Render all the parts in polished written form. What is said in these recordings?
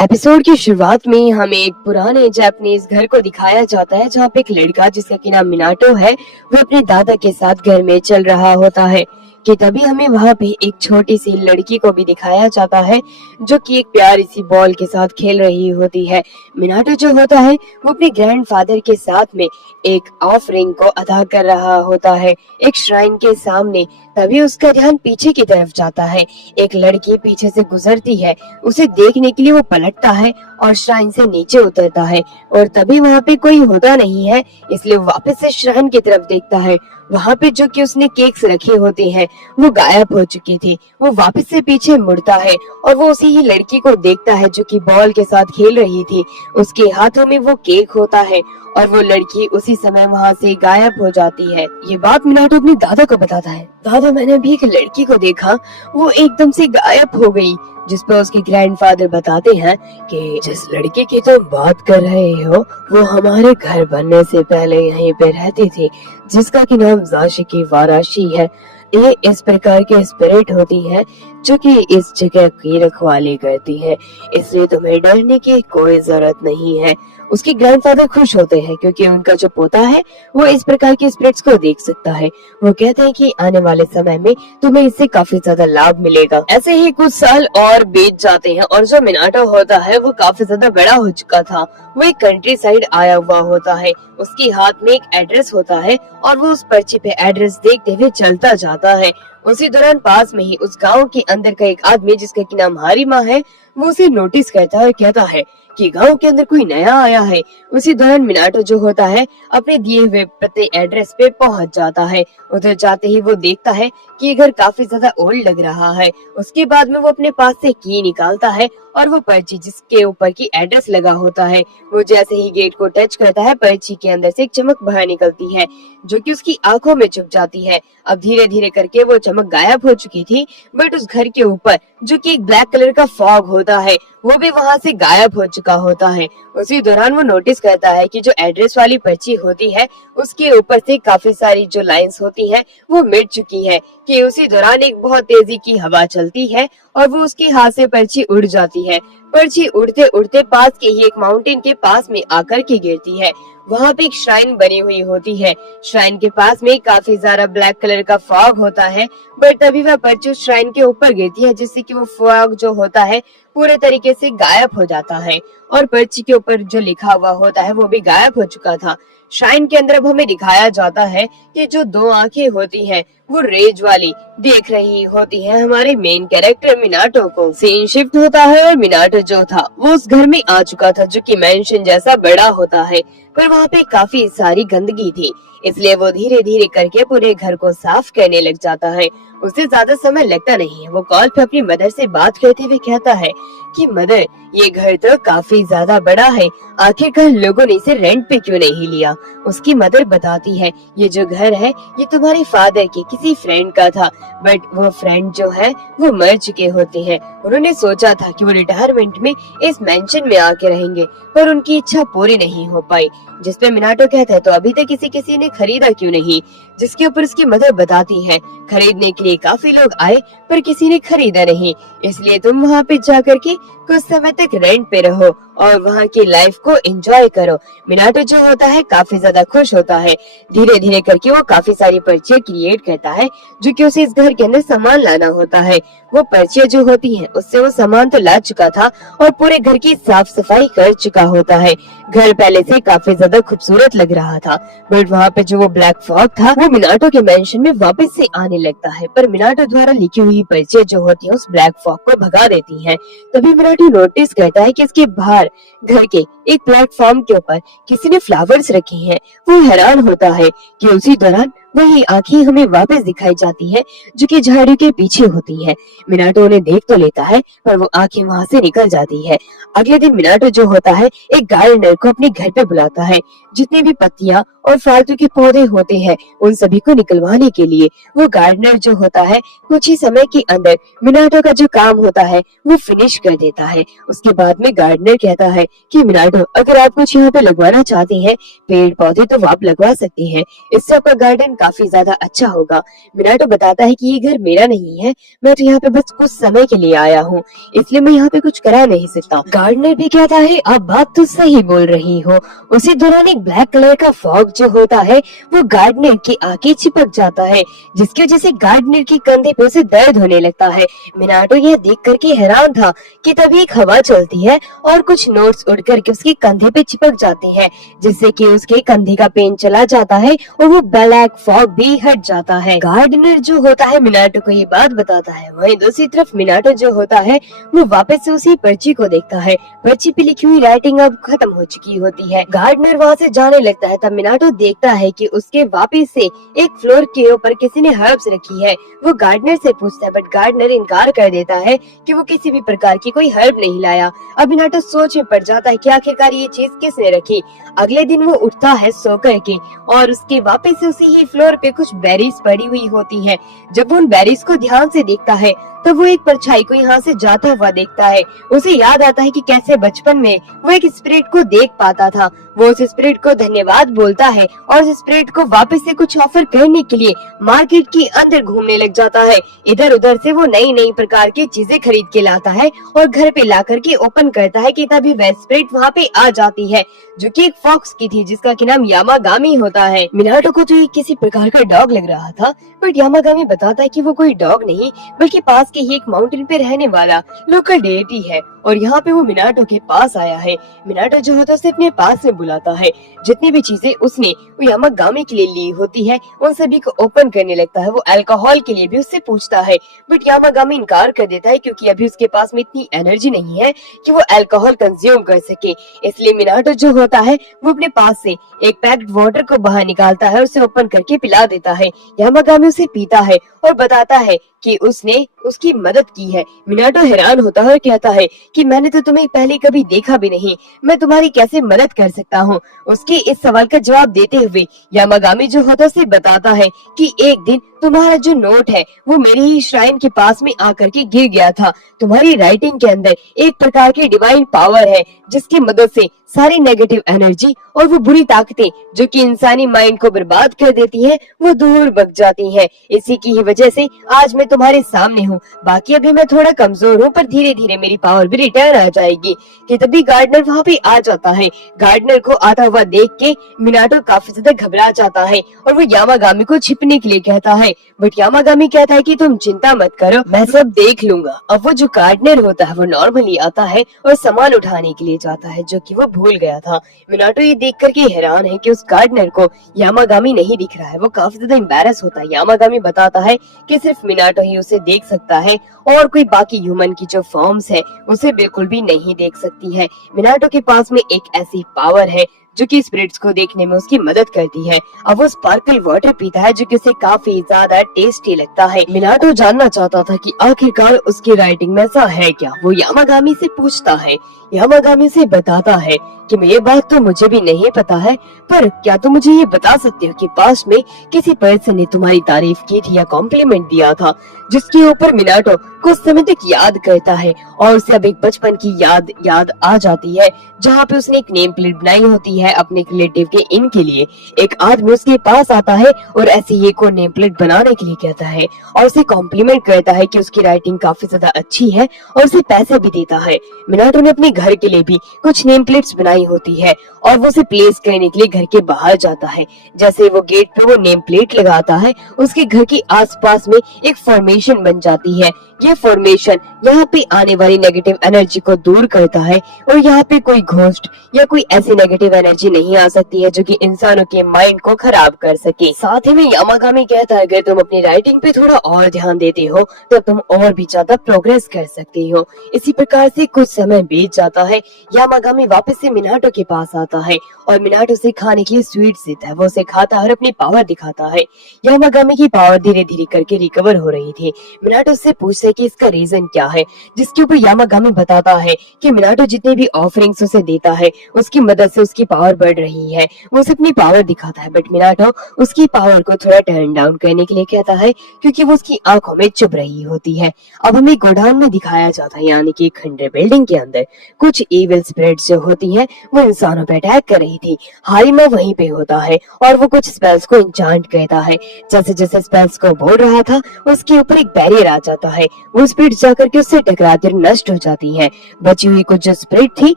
Episode की शुरुआत में हमें एक पुराने जापानीज घर को दिखाया जाता है जहाँ पे एक लड़का जिसका कि नाम मिनाटो है वो अपने दादा के साथ घर में चल रहा होता है कि तभी हमें वहाँ पे एक छोटी सी लड़की को भी दिखाया जाता है जो कि एक प्यारी सी बॉल के साथ खेल रही होती है। मिनाटो जो होता है वो अपने ग्रैंडफादर के साथ में एक ऑफरिंग को अदा कर रहा होता है एक श्राइन के सामने। तभी उसका ध्यान पीछे की तरफ जाता है, एक लड़की पीछे से गुजरती है, उसे देखने के लिए वो पलटता है और श्राइन से नीचे उतरता है और तभी वहाँ पे कोई होता नहीं है, इसलिए वापस से श्राइन की तरफ देखता है। वहाँ पे जो कि उसने केक्स रखे होते हैं वो गायब हो चुके थे। वो वापस से पीछे मुड़ता है और वो उसी ही लड़की को देखता है जो कि बॉल के साथ खेल रही थी। उसके हाथों में वो केक होता है और वो लड़की उसी समय वहाँ से गायब हो जाती है। ये बात मिनाटो अपने दादा को बताता है। दादा, मैंने अभी एक लड़की को देखा, वो एकदम से गायब हो गई। जिस पर उसके ग्रैंडफादर बताते हैं कि जिस लड़के की तुम बात कर रहे हो वो हमारे घर बनने से पहले यहीं पे रहती थी, जिसका कि नाम जाशिकी वाराशी है। ये इस प्रकार की स्पिरिट होती है जो कि इस जगह की रखवाली करती है, इसलिए तुम्हें डरने की कोई जरूरत नहीं है। उसके ग्रैंडफादर खुश होते हैं क्योंकि उनका जो पोता है वो इस प्रकार के स्पिरिट्स को देख सकता है। वो कहते हैं कि आने वाले समय में तुम्हें इससे काफी ज्यादा लाभ मिलेगा। ऐसे ही कुछ साल और बीत जाते हैं और जो मिनाटो होता है वो काफी ज्यादा बड़ा हो चुका था। वो एक कंट्री साइड आया हुआ होता है, उसके हाथ में एक एड्रेस होता है और वो उस पर्ची पे एड्रेस देखते हुए चलता जाता है। उसी दौरान पास में ही उस गांव के अंदर का एक आदमी जिसका कि नाम हारिमा है वो उसे नोटिस करता है और कहता है कि गांव के अंदर कोई नया आया है। उसी दौरान मिनाटो जो होता है अपने दिए हुए पते एड्रेस पे पहुंच जाता है। उधर जाते ही वो देखता है कि ये घर काफी ज्यादा ओल्ड लग रहा है। उसके बाद में वो अपने पास से की निकालता है और वो पर्ची जिसके ऊपर की एड्रेस लगा होता है वो जैसे ही गेट को टच करता है पर्ची के अंदर से एक चमक बाहर निकलती है जो कि उसकी आंखों में छुप जाती है। अब धीरे धीरे करके वो चमक गायब हो चुकी थी, बट उस घर के ऊपर जो कि एक ब्लैक कलर का फॉग होता है वो भी वहाँ से गायब हो चुका होता है। उसी दौरान वो नोटिस करता है कि जो एड्रेस वाली पर्ची होती है उसके ऊपर से काफी सारी जो लाइंस होती है वो मिट चुकी है कि उसी दौरान एक बहुत तेजी की हवा चलती है और वो उसके हाथ से पर्ची उड़ जाती है। पर्ची उड़ते उड़ते पास के ही एक माउंटेन के पास में आकर के गिरती है। वहाँ पे एक श्राइन बनी हुई होती है। श्राइन के पास में काफी ज्यादा ब्लैक कलर का फॉग होता है, बट तभी वह पर्ची उस श्राइन के ऊपर गिरती है जिससे कि वो फॉग जो होता है पूरे तरीके से गायब हो जाता है और पर्ची के ऊपर जो लिखा हुआ होता है वो भी गायब हो चुका था। श्राइन के अंदर अब हमें दिखाया जाता है कि जो दो आंखें होती हैं वो रेज वाली देख रही होती है हमारे मेन कैरेक्टर मिनाटो को। सीन शिफ्ट होता है और मिनाटो जो था वो उस घर में आ चुका था जो कि मैंशन जैसा बड़ा होता है, पर वहाँ पे काफी सारी गंदगी थी, इसलिए वो धीरे धीरे करके पूरे घर को साफ करने लग जाता है। उसे ज्यादा समय लगता नहीं है। वो कॉल पे अपनी मदर से बात करते हुए कहता है कि मदर, ये घर तो काफी ज्यादा बड़ा है, आखिरकार लोगों ने इसे रेंट पे क्यों नहीं लिया। उसकी मदर बताती है ये जो घर है ये तुम्हारे फादर के किसी फ्रेंड का था, बट वो फ्रेंड जो है वो मर चुके होते हैं। उन्होंने सोचा था कि वो रिटायरमेंट में इस मेंशन में आके रहेंगे, पर उनकी इच्छा पूरी नहीं हो पाई। जिसपे मिनाटो कहता है तो अभी तक किसी ने खरीदा क्यों नहीं। जिसके ऊपर उसकी मदर बताती है खरीदने के लिए काफी लोग आए पर किसी ने खरीदा नहीं, इसलिए तुम वहाँ पे जा करके कुछ समय तक रेंट पे रहो और वहाँ की लाइफ को एंजॉय करो। मिनाटो जो होता है काफी ज्यादा खुश होता है। धीरे धीरे करके वो काफी सारी पर्चियां क्रिएट करता है जो कि उसे इस घर के अंदर सामान लाना होता है। वो पर्चियां जो होती हैं उससे वो सामान तो ला चुका था और पूरे घर की साफ सफाई कर चुका होता है। घर पहले से काफी ज्यादा खूबसूरत लग रहा था, बट वहाँ पे जो वो ब्लैक फॉग था वो मिनाटो के मेंशन में वापस से आने लगता है, पर मिनाटो द्वारा लिखी हुई पर्चियां जो होती है उस ब्लैक फॉग को भगा देती हैं। तभी मिनाटो नोटिस करता है कि इसके बाहर घर के एक प्लेटफॉर्म के ऊपर किसी ने फ्लावर्स रखे हैं। वो हैरान होता है कि उसी दौरान वही आंखें हमें वापस दिखाई जाती है जो कि झाड़ियों के पीछे होती है। मिनाटो उन्हें देख तो लेता है पर वो आंखें वहाँ से निकल जाती है। अगले दिन मिनाटो जो होता है एक गार्डनर को अपने घर पे बुलाता है। जितनी भी पत्तियां और फालतू के पौधे होते हैं उन सभी को निकलवाने के लिए वो गार्डनर जो होता है कुछ ही समय के अंदर मिनाटो का जो काम होता है वो फिनिश कर देता है। उसके बाद में गार्डनर कहता है कि मिनाटो, अगर आप कुछ यहाँ पे लगवाना चाहते हैं पेड़ पौधे तो आप लगवा सकते हैं, इससे आपका गार्डन काफी ज्यादा अच्छा होगा। मिनाटो बताता है कि ये घर मेरा नहीं है, मैं तो यहाँ पे बस कुछ समय के लिए आया हूँ, इसलिए मैं यहाँ पे कुछ करा नहीं सकता। गार्डनर भी कहता है आप बात तो सही बोल रही हो। उसी दौरान एक ब्लैक कलर का फॉग जो होता है वो गार्डनर के आगे चिपक जाता है, जिसकी वजह से गार्डनर के कंधे पे उसे दर्द होने लगता है। मिनाटो यह देख करके हैरान था कि तभी एक हवा चलती है और कुछ नोट्स उड़ करके उसके कंधे पे चिपक जाते हैं, जिससे कि उसके कंधे का पेन चला जाता है और वो ब्लैक फॉग भी हट जाता है। गार्डनर जो होता है मिनाटो को ये बात बताता है। वहीं दूसरी तरफ मिनाटो जो होता है वो वापस से उसी पर्ची को देखता है। पर्ची पे लिखी हुई राइटिंग अब खत्म हो चुकी होती है। गार्डनर वहाँ से जाने लगता है, तब मिनाटो देखता है कि उसके वापस से एक फ्लोर के ऊपर किसी ने हर्ब्स रखी है। वो गार्डनर से पूछता है, बट गार्डनर इनकार कर देता है कि वो किसी भी प्रकार की कोई हर्ब नहीं लाया। अब मिनाटो सोच में पड़ जाता है कि आखिरकार ये चीज किसने रखी। अगले दिन वो उठता है सो करके और उसके वापस से उसी ही फ्लोर पे कुछ बेरीज पड़ी हुई होती है। जब वो उन बेरीज को ध्यान से देखता है तब वो एक परछाई को यहाँ से जाता हुआ देखता है। उसे याद आता है कि कैसे बचपन में वो एक स्पिरिट को देख पाता था। वो उस स्पिरिट को धन्यवाद बोलता है और उस स्पिरिट को वापस से कुछ ऑफर करने के लिए मार्केट के अंदर घूमने लग जाता है। इधर उधर से वो नई नई प्रकार की चीजें खरीद के लाता है और घर पे ला करके ओपन करता है कि तभी वह स्पिरिट वहाँ पे आ जाती है, जो कि एक फॉक्स की थी जिसका कि नाम यामागामी होता है। मिनाटो को तो ये किसी प्रकार का डॉग लग रहा था, बट यामागामी बताता है कि वो कोई डॉग नहीं बल्कि पास के ही एक माउंटेन पे रहने वाला लोकल डेटी है और यहाँ पे वो मिनाटो के पास आया है। मिनाटो जो होता है उसे अपने पास में बुलाता है। जितनी भी चीजें उसने वो यामागामी के लिए ली होती है उन सभी को ओपन करने लगता है। वो अल्कोहल के लिए भी उससे पूछता है, बट यामागामी इनकार कर देता है क्योंकि अभी उसके पास में इतनी एनर्जी नहीं है कि वो अल्कोहल कंज्यूम कर सके। इसलिए मिनाटो जो होता है वो अपने पास से एक पैक्ड वाटर को बाहर निकालता है, उसे ओपन करके पिला देता है। यामागामी उसे पीता है और बताता है कि उसने उसकी मदद की है। मिनाटो हैरान होता है और कहता है कि मैंने तो तुम्हें पहले कभी देखा भी नहीं, मैं तुम्हारी कैसे मदद कर सकता हूँ। उसके इस सवाल का जवाब देते हुए यामागामी जो होता है उसे बताता है कि एक दिन तुम्हारा जो नोट है वो मेरी ही श्राइन के पास में आकर के गिर गया था। तुम्हारी राइटिंग के अंदर एक प्रकार की डिवाइन पावर है जिसकी मदद से सारी नेगेटिव एनर्जी और वो बुरी ताकतें जो कि इंसानी माइंड को बर्बाद कर देती हैं वो दूर भग जाती हैं। इसी की ही वजह से आज मैं तुम्हारे सामने हूँ। बाकी अभी मैं थोड़ा कमजोर हूँ पर धीरे धीरे मेरी पावर भी रिटर्न आ जाएगी। कि तभी गार्डनर वहाँ पे आ जाता है। गार्डनर को आता हुआ देख के मिनाटो काफी ज्यादा घबरा जाता है और वो यामागामी को छिपने के लिए कहता है, बट यामागामी कहता है कि तुम चिंता मत करो, मैं सब देख लूंगा। अब वो जो गार्डनर होता है वो नॉर्मली आता है और सामान उठाने के लिए जाता है जो कि वो भूल गया था। मिनाटो ये देख करके हैरान है कि उस गार्डनर को यामागामी नहीं दिख रहा है। वो काफी ज्यादा एम्बैरस होता है। यामागामी बताता है कि सिर्फ मिनाटो ही उसे देख सकता है और कोई बाकी ह्यूमन की जो फॉर्म्स है उसे बिल्कुल भी नहीं देख सकती है। मिनाटो के पास में एक ऐसी पावर है जो कि स्पिरिट्स को देखने में उसकी मदद करती है। अब वो स्पार्कल वाटर पीता है जो कि उसे काफी ज्यादा टेस्टी लगता है। मिनाटो जानना चाहता था कि आखिरकार उसकी राइटिंग में ऐसा है क्या। वो यामागामी से पूछता है। यामागामी से बताता है कि ये बात तो मुझे भी नहीं पता है, पर क्या तुम मुझे ये बता सकते हो कि पास में किसी पर्सन ने तुम्हारी तारीफ की थी या कॉम्प्लीमेंट दिया था, जिसके ऊपर मिनाटो कुछ समय तक याद करता है और उसे अब एक बचपन की याद आ जाती है जहाँ पे उसने एक नेम प्लेट बनाई होती है अपने रिलेटिव के इन के लिए। एक आदमी उसके पास आता है और ऐसे ही एक और नेम प्लेट बनाने के लिए कहता है और उसे कॉम्प्लीमेंट करता है कि उसकी राइटिंग काफी ज्यादा अच्छी है और उसे पैसे भी देता है। मिनाटो ने अपने घर के लिए भी कुछ नेम प्लेट्स बनाई होती है और वो उसे प्लेस करने के लिए घर के बाहर जाता है। जैसे वो गेट पे वो नेम प्लेट लगाता है उसके घर के आसपास में एक फॉर्मेशन बन जाती है। ये फॉर्मेशन यहाँ पे आने वाली नेगेटिव एनर्जी को दूर करता है और यहाँ पे कोई घोस्ट या कोई ऐसी नेगेटिव एनर्जी नहीं आ सकती है जो कि इंसानों के माइंड को खराब कर सके। साथ ही में यामागामी कहता है अगर तुम अपनी राइटिंग पे थोड़ा और ध्यान देते हो तो तुम और भी ज्यादा प्रोग्रेस कर सकते हो। इसी प्रकार से कुछ समय बीत जाता है। यामागामी वापस से मिनाटो के पास आता है और मिनाटो से खाने के लिए स्वीट्स देता है। वो उसे खाता है और अपनी पावर दिखाता है। यामागामी की पावर धीरे धीरे करके रिकवर हो रही थी। मिनाटो से पूछता है कि इसका रीजन क्या है, जिसके ऊपर यामागामी बताता है कि मिनाटो जितने भी ऑफरिंग्स उसे देता है उसकी मदद से उसकी पावर और बढ़ रही है। वो उसे अपनी पावर दिखाता है, बट मिनाटो उसकी पावर को थोड़ा टर्न डाउन करने के लिए कहता है, क्योंकि वो उसकी आंखों में चुभ रही होती है। अब हमें गोडाउन में दिखाया जाता है, यानी कि खंडर बिल्डिंग के अंदर कुछ इविल स्पिरिट्स जो होती हैं वो इंसानों पे अटैक कर रही थी। हारिमा वहीं पे होता है और वो कुछ स्पेल्स को इंचांट करता है। जैसे जैसे स्पेल्स को बोल रहा था, उसके ऊपर एक बैरियर आ जाता है। वो स्पिरिट जाकर के उससे टकराती और नष्ट हो जाती है। बची हुई कुछ जो स्पिरिट थी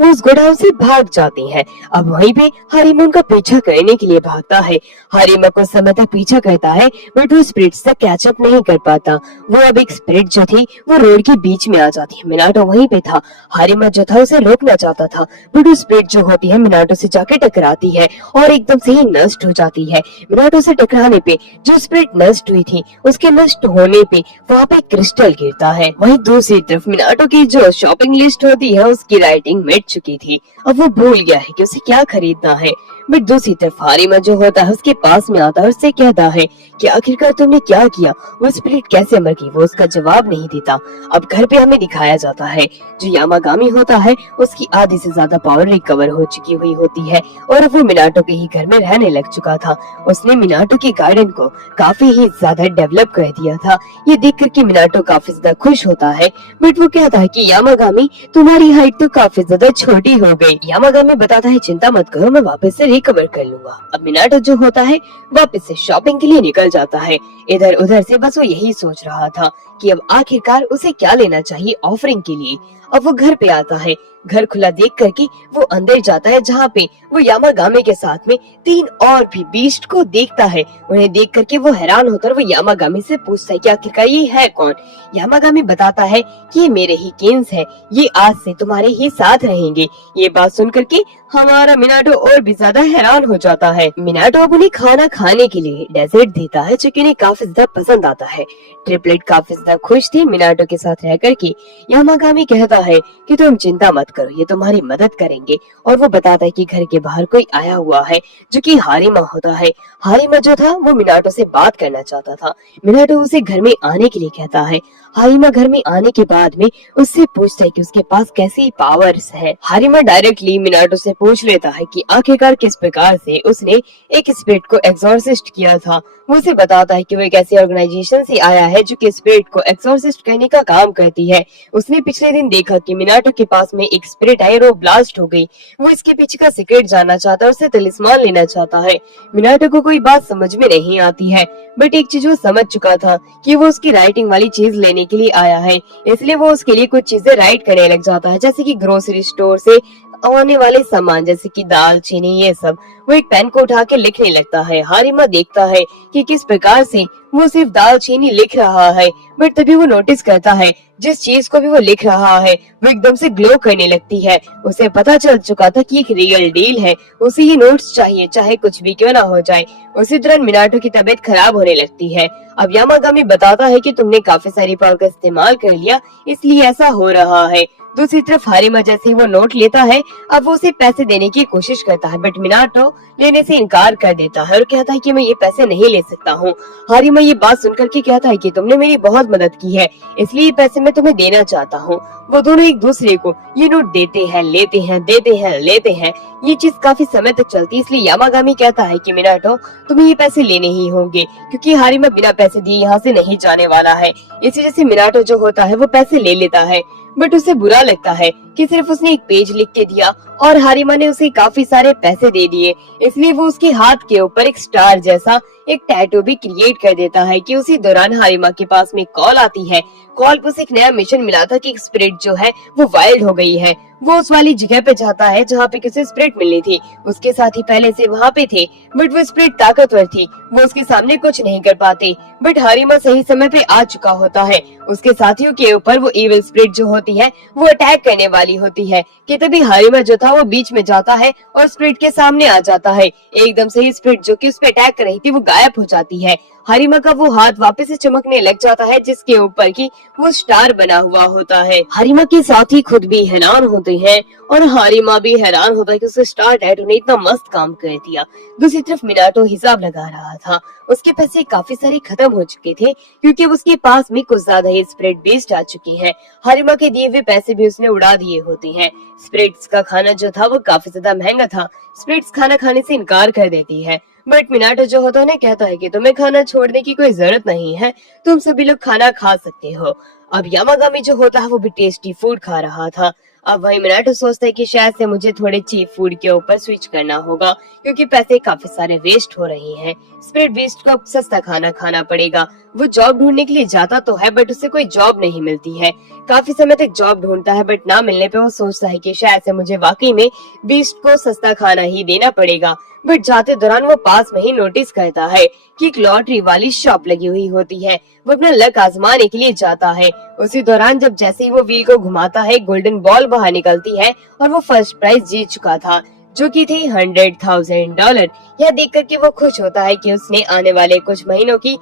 वो उस गोडाउन से भाग जाती है। अब वहीं पे हारिमा उनका पीछा करने के लिए भागता है। हारिमा को समय तक पीछा करता है, बट वो स्पिरिट्स तक कैचअप नहीं कर पाता। वो अब एक स्पिरिट जो थी वो रोड के बीच में आ जाती है। मिनाटो वहीं पे था। हारिमा जो था उसे रोकना चाहता था, बट वो स्पिरिट जो होती है मिनाटो से जाके टकराती है और एकदम से ही नष्ट हो जाती है। मिनाटो से टकराने पे जो स्पिरिट नष्ट हुई थी, उसके नष्ट होने पे वहाँ पे क्रिस्टल गिरता है। वहीं दूसरी तरफ मिनाटो की जो शॉपिंग लिस्ट होती है उसकी राइटिंग मिट चुकी थी। अब वो भूल गया है कि उसे क्या खरीदना है। बट दूसरी तरफ हारिमा जो होता है उसके पास में आता है, उससे कहता है कि आखिरकार तुमने क्या किया, वो स्पिरिट कैसे मर गई। वो उसका जवाब नहीं देता। अब घर पे हमें दिखाया जाता है, जो यामागामी होता है उसकी आधी से ज्यादा पावर रिकवर हो चुकी हुई होती है और वो मिनाटो के ही घर में रहने लग चुका था। उसने मिनाटो के गार्डन को काफी ही ज्यादा डेवलप कर दिया था। ये देख करके मिनाटो काफी ज्यादा खुश होता है, बट वो कहता है कि यामागामी तुम्हारी हाइट तो काफी ज्यादा छोटी हो गई। यामागामी बताता है चिंता मत करो, मैं वापस से रिकवर कर लूंगा। अब मिनाटो जो होता है वापस से शॉपिंग के लिए निकल जाता है। इधर उधर से बस वो यही सोच रहा था कि अब आखिरकार उसे क्या लेना चाहिए ऑफरिंग के लिए। अब वो घर पे आता है। घर खुला देख करके वो अंदर जाता है, जहाँ पे वो यामागामी के साथ में 3 और भी बीस्ट को देखता है। उन्हें देख करके वो हैरान होता है। वो यामागामी से पूछता है कि आखिरकार ये है कौन। यामागामी बताता है कि ये मेरे ही केन्स है, ये आज से तुम्हारे ही साथ रहेंगे। ये बात सुन करके हमारा मिनाटो और भी ज्यादा हैरान हो जाता है। मिनाटो अब उन्हें खाना खाने के लिए डेजर्ट देता है, जो कि उन्हें काफी ज्यादा पसंद आता है। ट्रिपलेट काफी ज्यादा खुश थे मिनाटो के साथ रह करके। यामागामी कहता है कि तुम चिंता मत करो, ये तुम्हारी मदद करेंगे। और वो बताता है कि घर के बाहर कोई आया हुआ है, जो कि हारिमा होता है। हारिमा जो था वो मिनाटो से बात करना चाहता था। मिनाटो उसे घर में आने के लिए कहता है। हारिमा घर में आने के बाद में उससे पूछता है कि उसके पास कैसी पावर्स है। हारिमा डायरेक्टली मिनाटो से पूछ लेता है कि आखिरकार किस प्रकार से उसने एक स्पिरिट को एक्सॉर्सिस्ट किया था। वो उसे बताता है कि वो एक ऐसी ऑर्गेनाइजेशन से आया है जो कि स्पिरिट को एक्सॉर्सिस्ट करने का काम करती है। उसने पिछले दिन देखा कि मिनाटो के पास में एक स्पिरिट आई और वो ब्लास्ट हो गई। वो इसके पीछे का सीक्रेट जानना चाहता है, उससे तलिस्मान लेना चाहता है। मिनाटो को कोई बात समझ में नहीं आती है, बट एक चीज वो समझ चुका था कि वो उसकी राइटिंग वाली चीज लेने के लिए आया है, इसलिए वो उसके लिए कुछ चीजें राइट करने लग जाता है, जैसे कि ग्रोसरी स्टोर से आने वाले सामान जैसे कि दाल चीनी ये सब। वो एक पेन को उठा के लिखने लगता है। हारिमा देखता है कि किस प्रकार से वो सिर्फ दाल चीनी लिख रहा है, बट तभी वो नोटिस करता है जिस चीज को भी वो लिख रहा है वो एकदम से ग्लो करने लगती है। उसे पता चल चुका था कि एक रियल डील है, उसे ये नोट्स चाहिए चाहे कुछ भी क्यों ना हो जाए। उसी दौरान मिनाटो की तबीयत खराब होने लगती है। अब यामागामी बताता है कि तुमने काफी सारी पावर का इस्तेमाल कर लिया, इसलिए ऐसा हो रहा है। दूसरी तरफ हारिमा जैसे ही वो नोट लेता है, अब वो उसे पैसे देने की कोशिश करता है, बट मिनाटो लेने से इनकार कर देता है और कहता है कि मैं ये पैसे नहीं ले सकता हूँ। हारिमा ये बात सुनकर के कहता है कि तुमने मेरी बहुत मदद की है, इसलिए ये पैसे मैं तुम्हें देना चाहता हूँ। वो दोनों एक दूसरे को ये नोट देते हैं, लेते हैं, देते हैं, लेते हैं। ये चीज काफी समय तक चलती है, इसलिए यामागामी कहता है कि मिनाटो तुम्हें ये पैसे लेने ही होंगे, क्योंकि हारिमा बिना पैसे दिए यहाँ से नहीं जाने वाला है। इसी वजह से मिनाटो जो होता है वो पैसे ले लेता है, बट उसे बुरा लगता है कि सिर्फ उसने एक पेज लिख के दिया और हारिमा ने उसे काफी सारे पैसे दे दिए। इसलिए वो उसके हाथ के ऊपर एक स्टार जैसा एक टैटू भी क्रिएट कर देता है कि उसी दौरान हारिमा के पास में कॉल आती है। कॉल पर उसे एक नया मिशन मिला था कि एक स्पिरिट जो है वो वाइल्ड हो गई है। वो उस वाली जगह पे जाता है जहाँ पे किसी स्पिरिट मिलनी थी। उसके साथी पहले से वहाँ पे थे, बट वो स्पिरिट ताकतवर थी, वो उसके सामने कुछ नहीं कर पाते। बट हारिमा सही समय पे आ चुका होता है। उसके साथियों के ऊपर वो इविल स्पिरिट जो होती है वो अटैक करने वाली होती है कि तभी हारिमा जो था वो बीच में जाता है और स्पिरिट के सामने आ जाता है। एकदम से ही स्पिरिट जो कि उस पे अटैक कर रही थी वो गायब हो जाती है। हारिमा का वो हाथ वापस से चमकने लग जाता है जिसके ऊपर की वो स्टार बना हुआ होता है। हारिमा के साथी खुद भी हैरान होते हैं और हारिमा भी हैरान होता है कि उसके स्टार टैटू ने इतना मस्त काम कर दिया। दूसरी तरफ मिनाटो हिसाब लगा रहा था। उसके पैसे काफी सारे खत्म हो चुके थे क्योंकि अब उसके पास में कुछ ज्यादा ही स्प्रेड बेस्ड आ चुकी है। हारिमा के दिए हुए पैसे भी उसने उड़ा दिए होते हैं। स्प्रेड्स का खाना जो था वो काफी ज्यादा महंगा था। स्प्रेड्स खाना खाने से इनकार कर देती है बट मिनाटो जो होता है ना कहता है कि तुम्हें खाना छोड़ने की कोई जरूरत नहीं है, तुम सभी लोग खाना खा सकते हो। अब यामागामी जो होता है वो भी टेस्टी फूड खा रहा था। अब वही मिनाटो सोचता है कि शायद से मुझे थोड़े चीप फूड के ऊपर स्विच करना होगा क्योंकि पैसे काफी सारे वेस्ट हो रहे हैं। स्प्रेड बेस्ड को अब सस्ता खाना खाना पड़ेगा। वो जॉब ढूंढने के लिए जाता तो है बट उसे कोई जॉब नहीं मिलती है। काफी समय तक जॉब ढूंढता है बट ना मिलने पे वो सोचता है कि शायद से मुझे वाकई में बीस्ट को सस्ता खाना ही देना पड़ेगा। बट जाते दौरान वो पास में ही नोटिस करता है कि एक लॉटरी वाली शॉप लगी हुई होती है। वो अपना लक आजमाने के लिए जाता है। उसी दौरान जब जैसे ही वो व्हील को घुमाता है गोल्डन बॉल बाहर निकलती है और वो फर्स्ट प्राइज जीत चुका था जो की थी $100,000। यह देख करके वो खुश होता है कि उसने आने वाले कुछ महीनों की